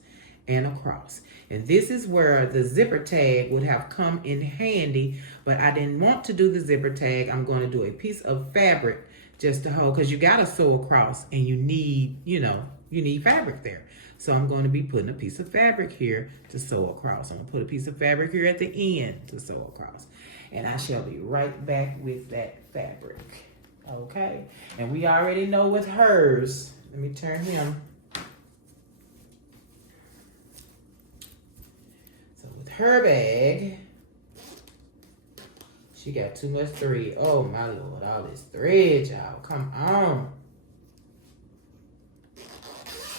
and across. And this is where the zipper tag would have come in handy, but I didn't want to do the zipper tag. I'm going to do a piece of fabric just to hold, because you got to sew across and you need, you need fabric there. So I'm going to be putting a piece of fabric here to sew across. I'm going to put a piece of fabric here at the end to sew across. And I shall be right back with that fabric. Okay? And we already know with hers. Let me turn him. So with her bag, she got too much thread. Oh my Lord, all this thread, y'all. Come on.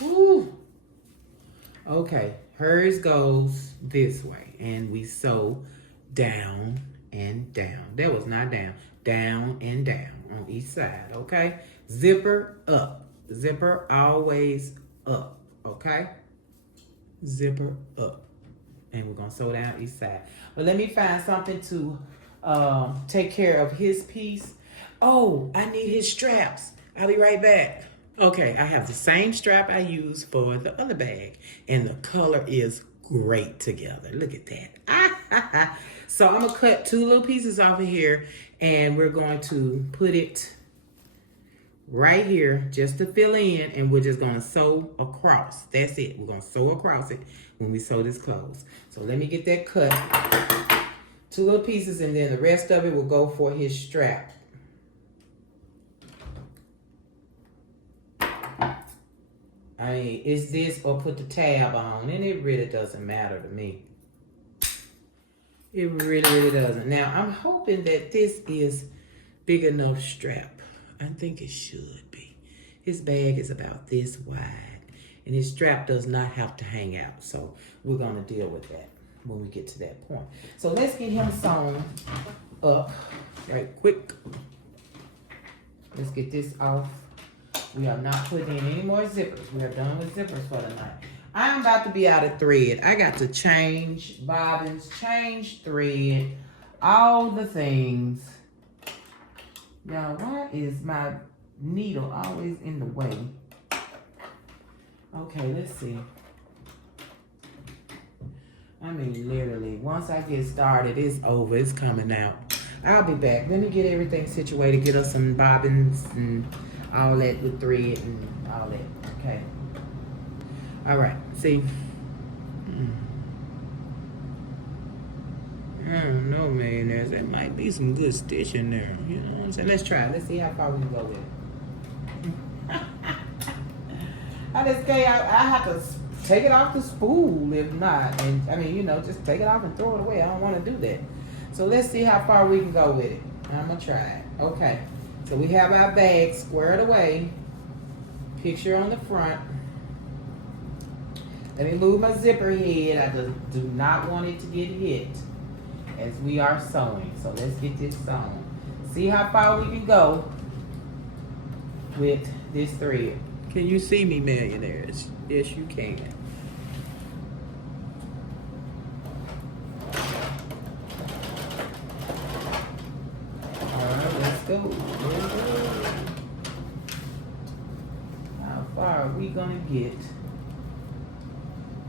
Woo. Okay, hers goes this way, and we sew down and down. That was not down. Down and down on each side, okay? Zipper up. Zipper always up, okay? Zipper up. And we're going to sew down each side. But let me find something to take care of his piece. Oh, I need his straps. I'll be right back. Okay, I have the same strap I used for the other bag, and the color is great together. Look at that. So I'm going to cut 2 little pieces off of here, and we're going to put it right here just to fill in, and we're just going to sew across. That's it. We're going to sew across it when we sew this close. So let me get that cut. 2 little pieces, and then the rest of it will go for his strap. I mean, it's this or put the tab on, and it really doesn't matter to me. It really doesn't. Now, I'm hoping that this is big enough strap. I think it should be. His bag is about this wide, and his strap does not have to hang out. So we're going to deal with that when we get to that point. So let's get him sewn up right quick. Let's get this off. We are not putting in any more zippers. We are done with zippers for the night. I'm about to be out of thread. I got to change bobbins, change thread, all the things. Y'all, why is my needle always in the way? Okay, let's see. I mean, literally, once I get started, it's over. It's coming out. I'll be back. Let me get everything situated, get us some bobbins and all that with thread and all that. Okay. All right. See. I don't know, man. There might be some good stitch in there. You know what I'm saying? Let's try. Let's see how far we can go with it. I just can't. I have to take it off the spool if not. And I mean, you know, just take it off and throw it away. I don't want to do that. So let's see how far we can go with it. I'm gonna try it. Okay. So we have our bag squared away. Picture on the front. Let me move my zipper head. I do not want it to get hit as we are sewing. So let's get this sewn. See how far we can go with this thread. Can you see me, millionaires? Yes, you can. Let's go. How far are we gonna get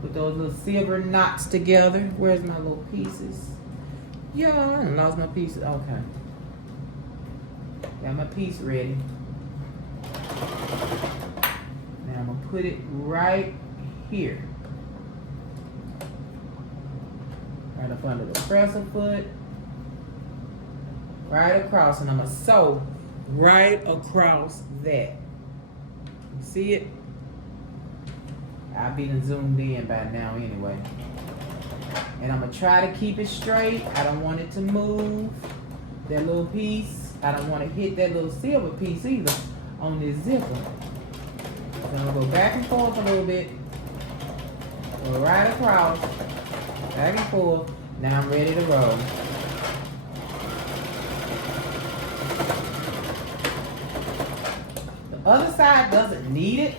with those little silver knots together? Where's my little pieces? Yeah, I lost my pieces. Okay. Got my piece ready. Now I'm gonna put it right here. Right up under the presser foot. Right across, and I'm gonna sew right across that. You see it? I've been zoomed in by now anyway. And I'm gonna try to keep it straight. I don't want it to move. That little piece. I don't want to hit that little silver piece either on this zipper. So I'm gonna go back and forth a little bit. Go right across. Back and forth. Now I'm ready to roll. The other side doesn't need it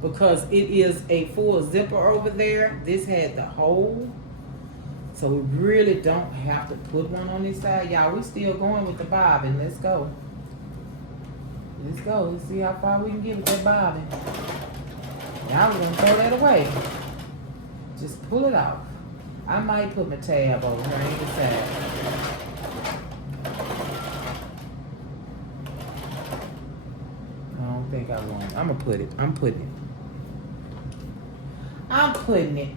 because it is a full zipper over there. This had the hole, so we really don't have to put one on this side. Y'all, we still going with the bobbin. Let's go. Let's go. Let's see how far we can get with that bobbin. Now we're gonna throw that away. Just pull it off. I might put my tab over here on the side. I don't think I want it. I'm gonna put it. I'm putting it. I'm putting it.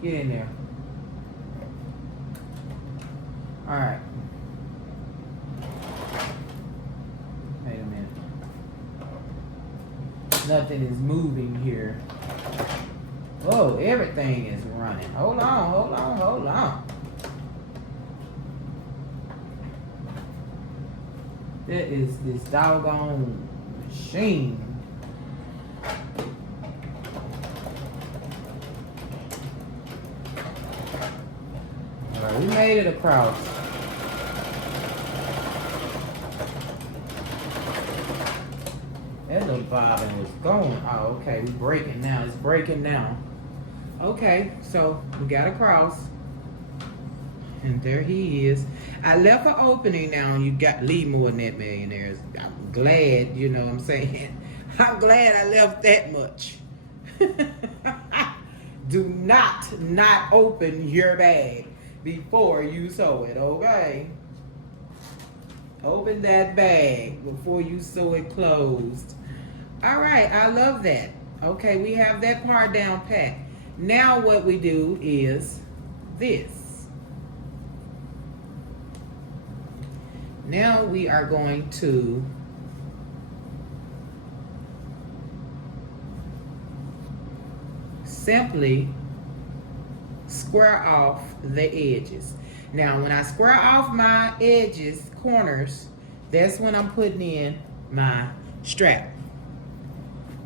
Get in there. All right. Wait a minute. Nothing is moving here. Oh, everything is running. Hold on, hold on, hold on. That is this doggone machine. All right, we made it across. That little bobbin was going. Oh, okay, we breaking now. It's breaking now. Okay, so we got across. And there he is. I left an opening now. You got leave more than that, millionaires. I'm glad, you know what I'm saying. I'm glad I left that much. Do not open your bag before you sew it, okay? Open that bag before you sew it closed. All right, I love that. Okay, we have that part down pat. Now what we do is this. Now we are going to simply square off the edges. Now when I square off my edges, corners, that's when I'm putting in my strap.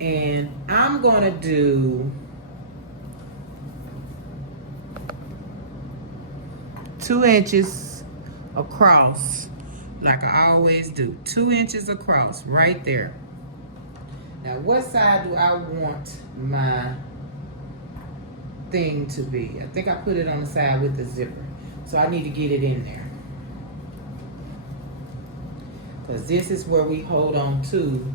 And I'm gonna do 2 inches across, like I always do. 2 inches across, right there. Now what side do I want my thing to be? I think I put it on the side with the zipper. So I need to get it in there. Because this is where we hold on to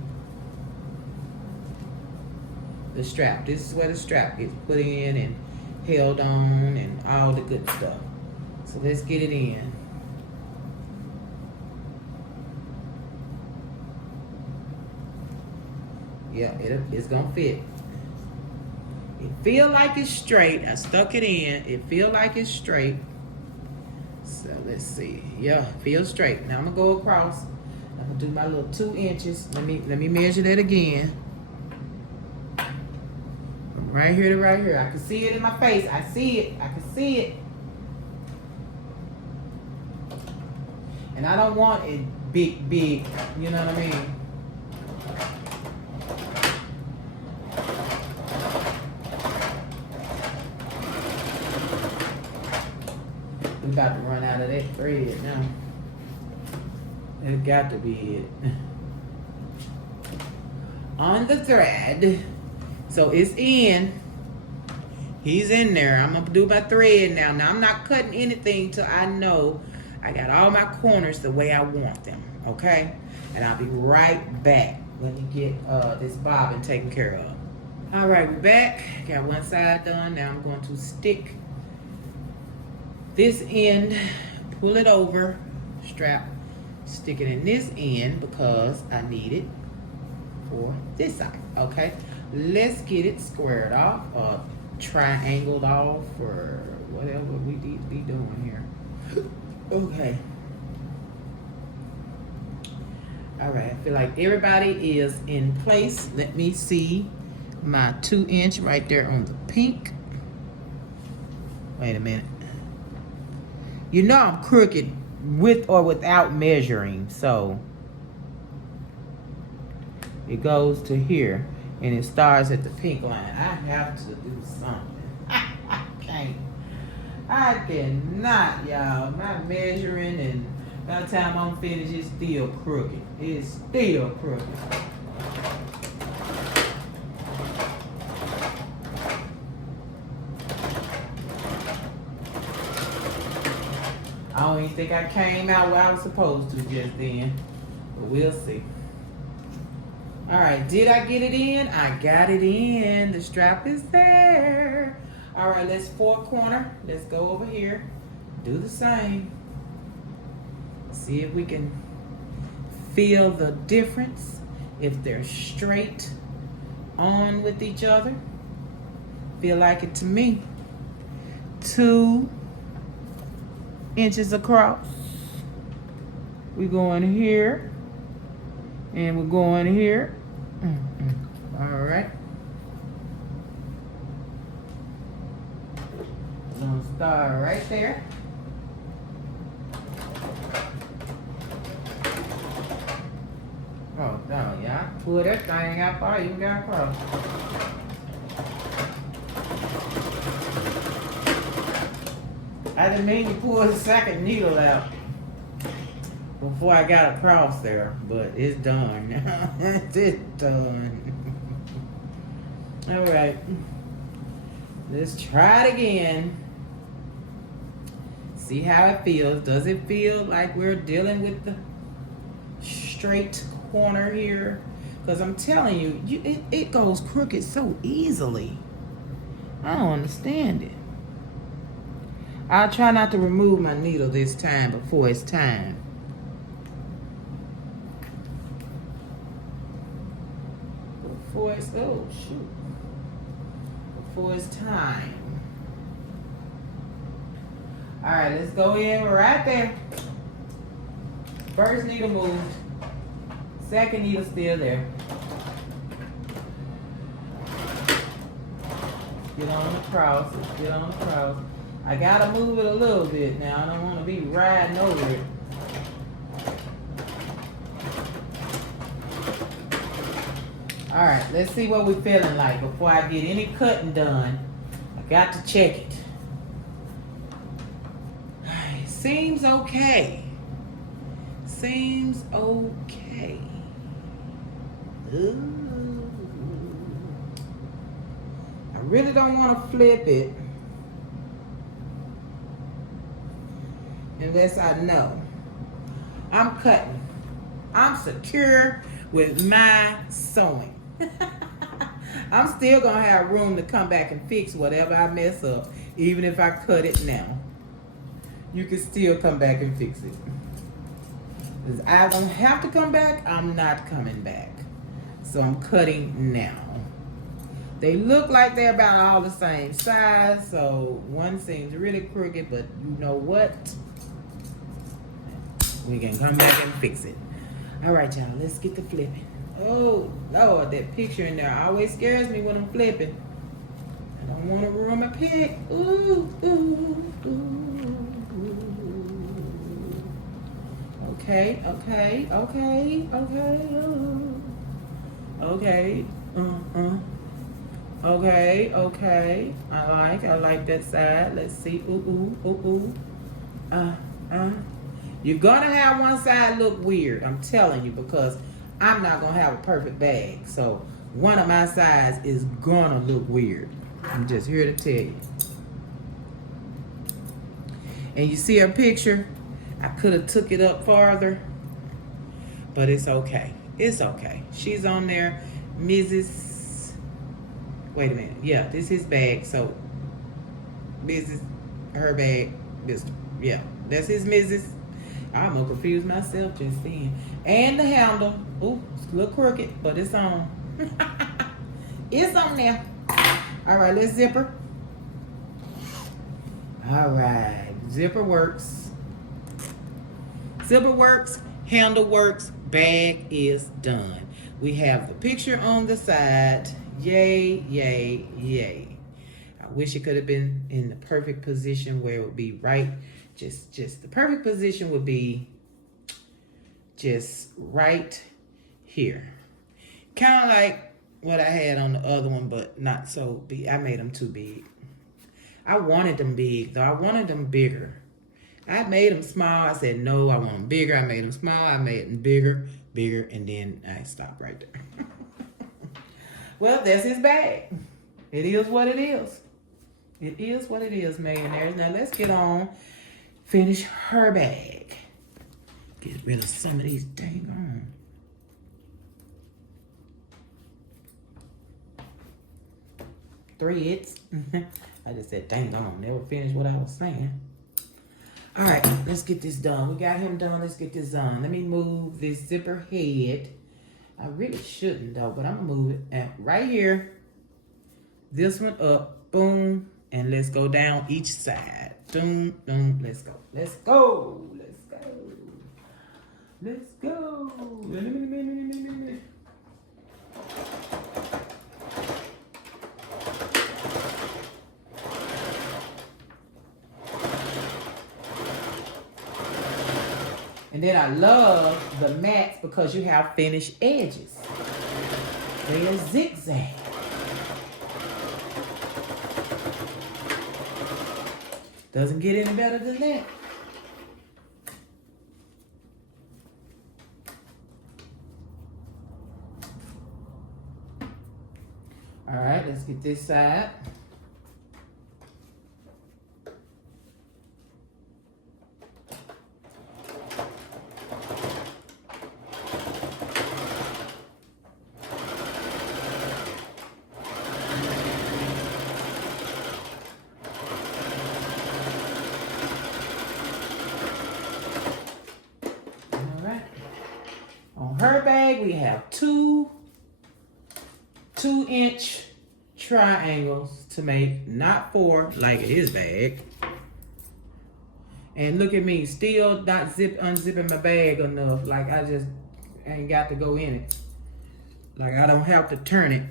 the strap. This is where the strap gets put in and held on and all the good stuff. So let's get it in. Yeah, it's gonna fit. It feel like it's straight. I stuck it in. It feel like it's straight. So let's see. Yeah, feels straight. Now I'm gonna go across. I'm gonna do my little 2 inches. Let me measure that again. From right here to right here. I can see it in my face. I see it. I can see it. And I don't want it big. You know what I mean? We about to run out of that thread now. It got to be it. On the thread. So it's in. He's in there. I'm gonna do my thread now. Now I'm not cutting anything till I know I got all my corners the way I want them. Okay? And I'll be right back. Let me get this bobbin taken care of. All right, we're back. Got one side done. Now I'm going to stick this end, pull it over, strap, stick it in this end because I need it for this side, okay? Let's get it squared off or triangled off or whatever we need to be doing here. Okay. All right, I feel like everybody is in place. Let me see my 2 inch right there on the pink. Wait a minute. You know I'm crooked with or without measuring, so it goes to here and it starts at the pink line. I have to do something. I cannot, y'all. My measuring, and by the time I'm finished, it's still crooked. It's still crooked. I don't even think I came out where I was supposed to just then. But we'll see. Alright, did I get it in? I got it in. The strap is there. Alright, let's 4 corner. Let's go over here. Do the same. See if we can feel the difference. If they're straight on with each other. Feel like it to me. 2 inches across. We're going here and we're going here. All right. I'm gonna start right there. Oh no, yeah. pull that thing out far, you got across. I didn't mean to pull the second needle out before I got across there, but it's done. It's done. All right, let's try it again. See how it feels. Does it feel like we're dealing with the straight corner here? Because I'm telling you, it goes crooked so easily. I don't understand it. I'll try not to remove my needle this time before it's time. Before it's, oh shoot. Before it's time. All right, let's go in right there. First needle moved. Second needle still there. Get on the cross. Get on the cross. I gotta move it a little bit now. I don't want to be riding over it. All right, let's see what we're feeling like before I get any cutting done. I got to check it. All right, seems okay. Seems okay. Ooh. I really don't want to flip it unless I know. I'm cutting. I'm secure with my sewing. I'm still gonna have room to come back and fix whatever I mess up, even if I cut it now. You can still come back and fix it. Because I don't have to come back, I'm not coming back. So I'm cutting now. They look like they're about all the same size, so one seems really crooked, but you know what? We can come back and fix it. All right, y'all, let's get to flipping. Oh, Lord, that picture in there always scares me when I'm flipping. I don't want to ruin my pick. Ooh, ooh, ooh. Okay, okay, okay, okay. Okay, okay, okay. I like that side. Let's see. Ooh, ooh, ooh. You're gonna have one side look weird. I'm telling you, because I'm not gonna have a perfect bag. So one of my sides is gonna look weird. I'm just here to tell you. And you see her picture? I could have took it up farther, but it's okay. It's okay. She's on there, Mrs. Wait a minute. Yeah, this is his bag. So Mrs. Her bag. Yeah, that's his Mrs. I'm gonna confuse myself just then. And the handle. Ooh, it's a little crooked, but it's on. It's on there. All right, let's zipper. All right, zipper works. Zipper works, handle works, bag is done. We have the picture on the side. Yay, yay, yay. I wish it could have been in the perfect position where it would be right. Just the perfect position would be just right here. Kind of like what I had on the other one, but not so big. I made them too big. I wanted them big, though. I wanted them bigger. I made them small. I said, no, I want them bigger. I made them small. I made them bigger, and then I stopped right there. Well, that's his bag. It is what it is. It is what it is, millionaires. Now, let's get on. Finish her bag. Get rid of some of these dang on. Threads. I just said dang on. Never finished what I was saying. All right, let's get this done. We got him done. Let's get this done. Let me move this zipper head. I really shouldn't though, but I'm gonna move it at right here. This one up. Boom. And let's go down each side. Boom, boom. Let's go. Let's go. Let's go. Let's go. And then I love the mats because you have finished edges. They are zigzag. Doesn't get any better than that. All right, let's get this side. On her bag, we have two 2-inch triangles to make, not 4 like his bag. And look at me, still not unzipping my bag enough. Like I just ain't got to go in it. Like I don't have to turn it.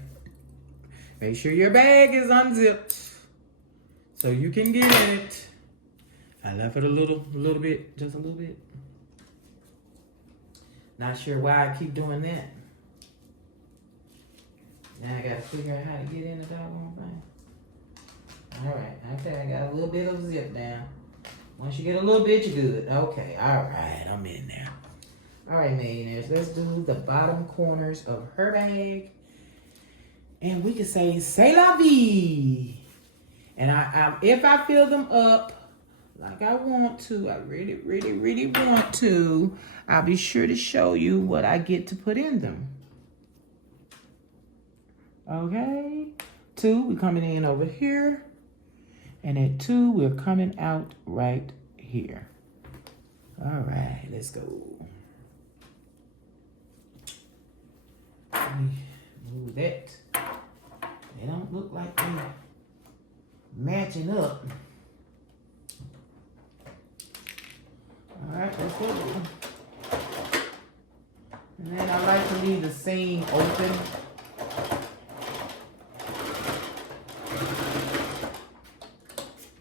Make sure your bag is unzipped so you can get in it. I left it a little bit, just a little bit. Not sure why I keep doing that. Now I gotta figure out how to get in the doggone thing. Alright, okay, I got a little bit of zip down. Once you get a little bit, you're good. Okay, alright, I'm in there. Alright, millionaires, let's do the bottom corners of her bag. And we can say, c'est la vie. And if I fill them up like I want to, I really want to, I'll be sure to show you what I get to put in them. Okay, 2, we're coming in over here. And at 2, we're coming out right here. All right, let's go. Let me move that. They don't look like they're matching up. All right, let's go. And then I like to leave the seam open.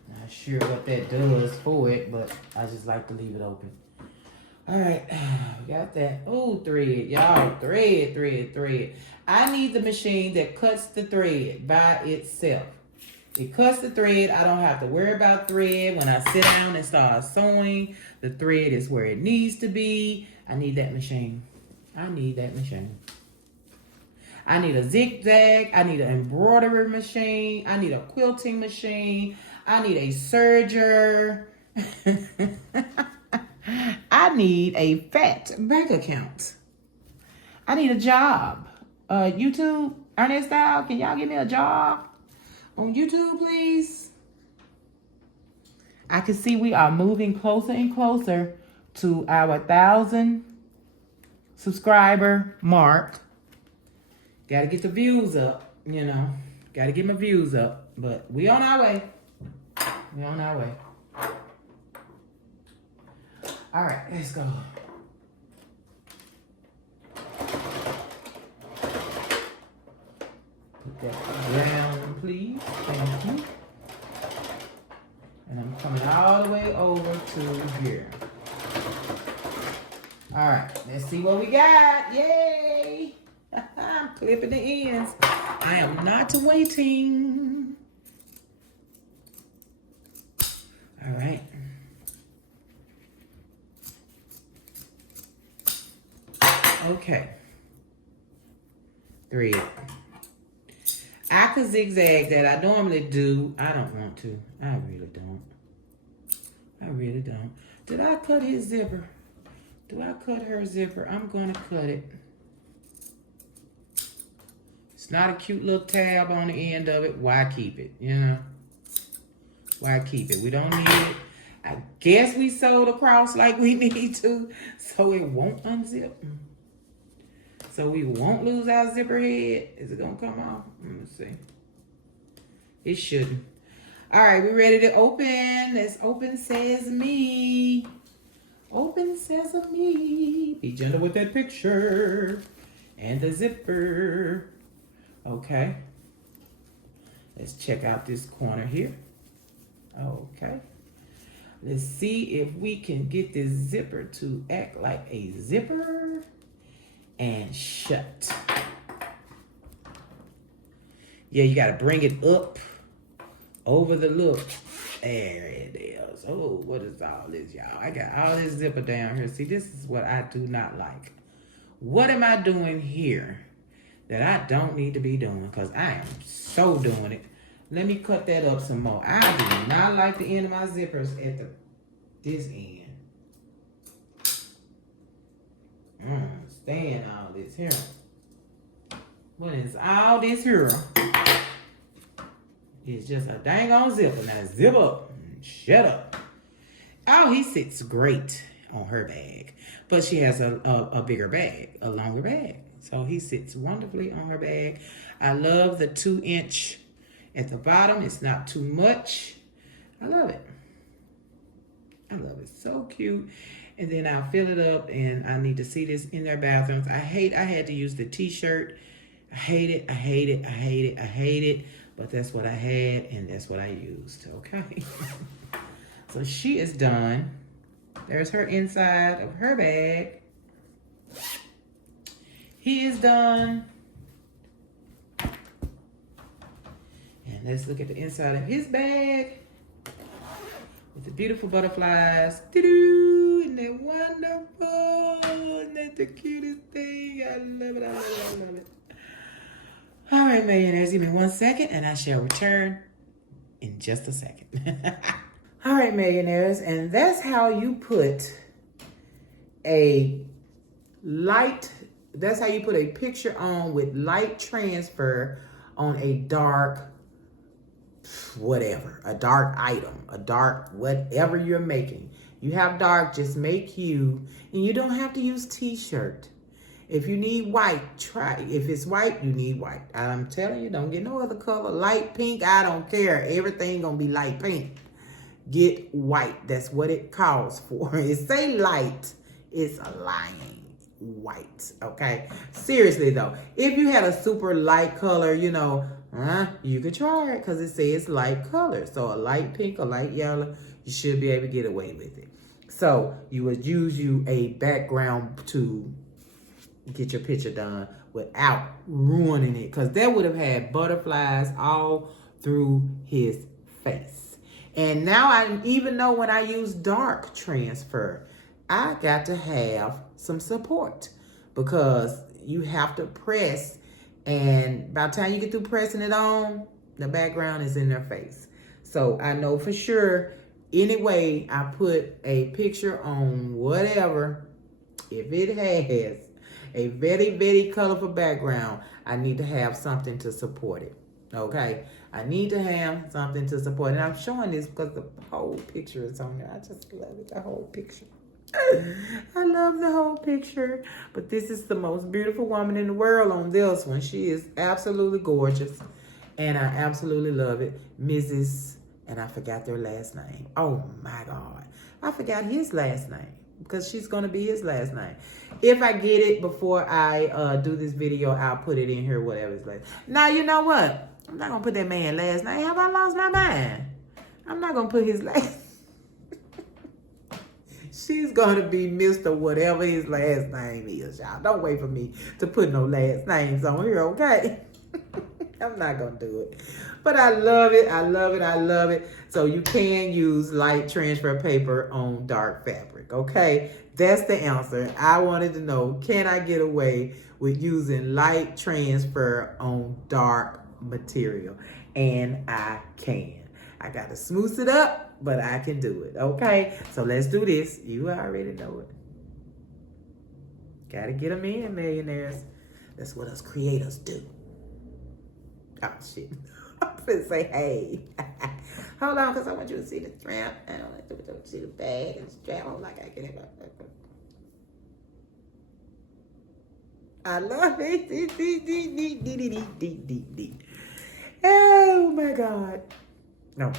Not sure what that does for it, but I just like to leave it open. All right, we got that. Oh, thread, y'all, thread. I need the machine that cuts the thread by itself. It cuts the thread. I don't have to worry about thread. When I sit down and start sewing, the thread is where it needs to be. I need that machine. I need that machine. I need a zigzag. I need an embroidery machine. I need a quilting machine. I need a serger. I need a fat bank account. I need a job. YouTube, Ernest Style, can y'all give me a job on YouTube, please? I can see we are moving closer and closer to our 1,000 subscriber mark. Got to get the views up, you know. Got to get my views up. But we on our way. We on our way. All right, let's go. Put that down, please. Thank you. And I'm coming all the way over to here. All right, let's see what we got. Yay! I'm clipping the ends. I am not waiting. All right. Okay. Thread. I could zigzag that. I normally do. I don't want to. I really don't. I really don't. Did I cut his zipper? Do I cut her zipper? I'm going to cut it. It's not a cute little tab on the end of it. Why keep it? You know? Why keep it? We don't need it. I guess we sewed across like we need to, so it won't unzip. So we won't lose our zipper head. Is it going to come off? Let me see. It shouldn't. All right, we ready to open. Let's open sesame. Open sesame. Be gentle with that picture. And the zipper. Okay. Let's check out this corner here. Okay. Let's see if we can get this zipper to act like a zipper and shut. Yeah, you got to bring it up over the look. There it is. Oh, what is all this, y'all? I got all this zipper down here. See, this is what I do not like. What am I doing here that I don't need to be doing? Because I am so doing it. Let me cut that up some more. I do not like the end of my zippers at this end. Stand all this here. What is all this here? It's just a dang on zipper. Now zip up. Shut up. Oh, he sits great on her bag. But she has a bigger bag, a longer bag. So he sits wonderfully on her bag. I love the 2-inch at the bottom. It's not too much. I love it. I love it. So cute. And then I'll fill it up, and I need to see this in their bathrooms. I had to use the t-shirt. I hate it. I hate it. I hate it. I hate it. But that's what I had, and that's what I used. Okay. So she is done. There's her inside of her bag. He is done. And let's look at the inside of his bag with the beautiful butterflies. Doo-doo! Isn't that wonderful? Isn't that the cutest thing? I love it. I love it. I love it. All right, millionaires, give me 1 second and I shall return in just a second. All right, millionaires, and that's how you put that's how you put a picture on with light transfer on a dark whatever, a dark item, a dark whatever you're making. You have dark, just make you, and you don't have to use t-shirt. If you need white, try. If it's white, you need white. I'm telling you, don't get no other color. Light pink, I don't care. Everything gonna be light pink. Get white. That's what it calls for. It say light, it's a lying white. Okay. Seriously though, if you had a super light color, you could try it because it says light color. So a light pink, a light yellow, you should be able to get away with it. So you would use a background to get your picture done without ruining it, because that would have had butterflies all through his face. And now even though when I use dark transfer, I got to have some support, because you have to press, and by the time you get through pressing it on, the background is in their face. So I know for sure, anyway, I put a picture on whatever, if it has a very, very colorful background, I need to have something to support it. Okay? I need to have something to support it. And I'm showing this because the whole picture is on there. I just love it, the whole picture. I love the whole picture. But this is the most beautiful woman in the world on this one. She is absolutely gorgeous. And I absolutely love it. Mrs. And I forgot their last name. Oh my God. I forgot his last name, because she's going to be his last name. If I get it before I do this video, I'll put it in here, whatever his last. Now, you know what? I'm not going to put that man last name. Have I lost my mind? I'm not going to put his last. She's going to be Mr. whatever his last name is, y'all. Don't wait for me to put no last names on here, okay? I'm not going to do it. But I love it. I love it. I love it. So you can use light transfer paper on dark fabric, okay? That's the answer. I wanted to know, can I get away with using light transfer on dark material? And I can. I got to smooth it up, but I can do it, okay? So let's do this. You already know it. Got to get them in, millionaires. That's what us creators do. Oh, shit. I'm finna say, hey. Hold on, because I want you to see the strap. I don't want you to see the bag and the strap. I don't like I get it. I love it. Oh, my God. No.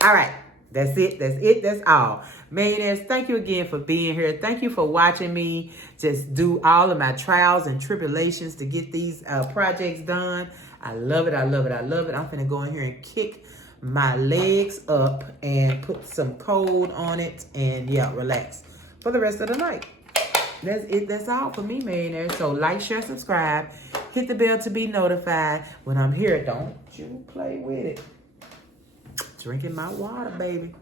All right. That's it. That's it. That's all. Millionaires, thank you again for being here. Thank you for watching me just do all of my trials and tribulations to get these projects done. I love it. I love it. I love it. I'm going to go in here and kick my legs up and put some cold on it and, yeah, relax for the rest of the night. That's it. That's all for me, millionaires. So like, share, subscribe. Hit the bell to be notified when I'm here. Don't you play with it. Drinking my water, baby.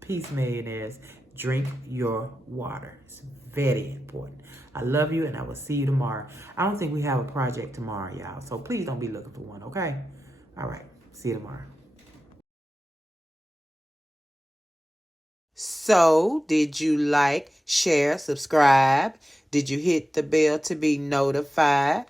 Peace, millionaires. Drink your water. It's very important. I love you, and I will see you tomorrow. I don't think we have a project tomorrow, y'all. So please don't be looking for one, okay? All right. See you tomorrow. So, did you like, share, subscribe? Did you hit the bell to be notified?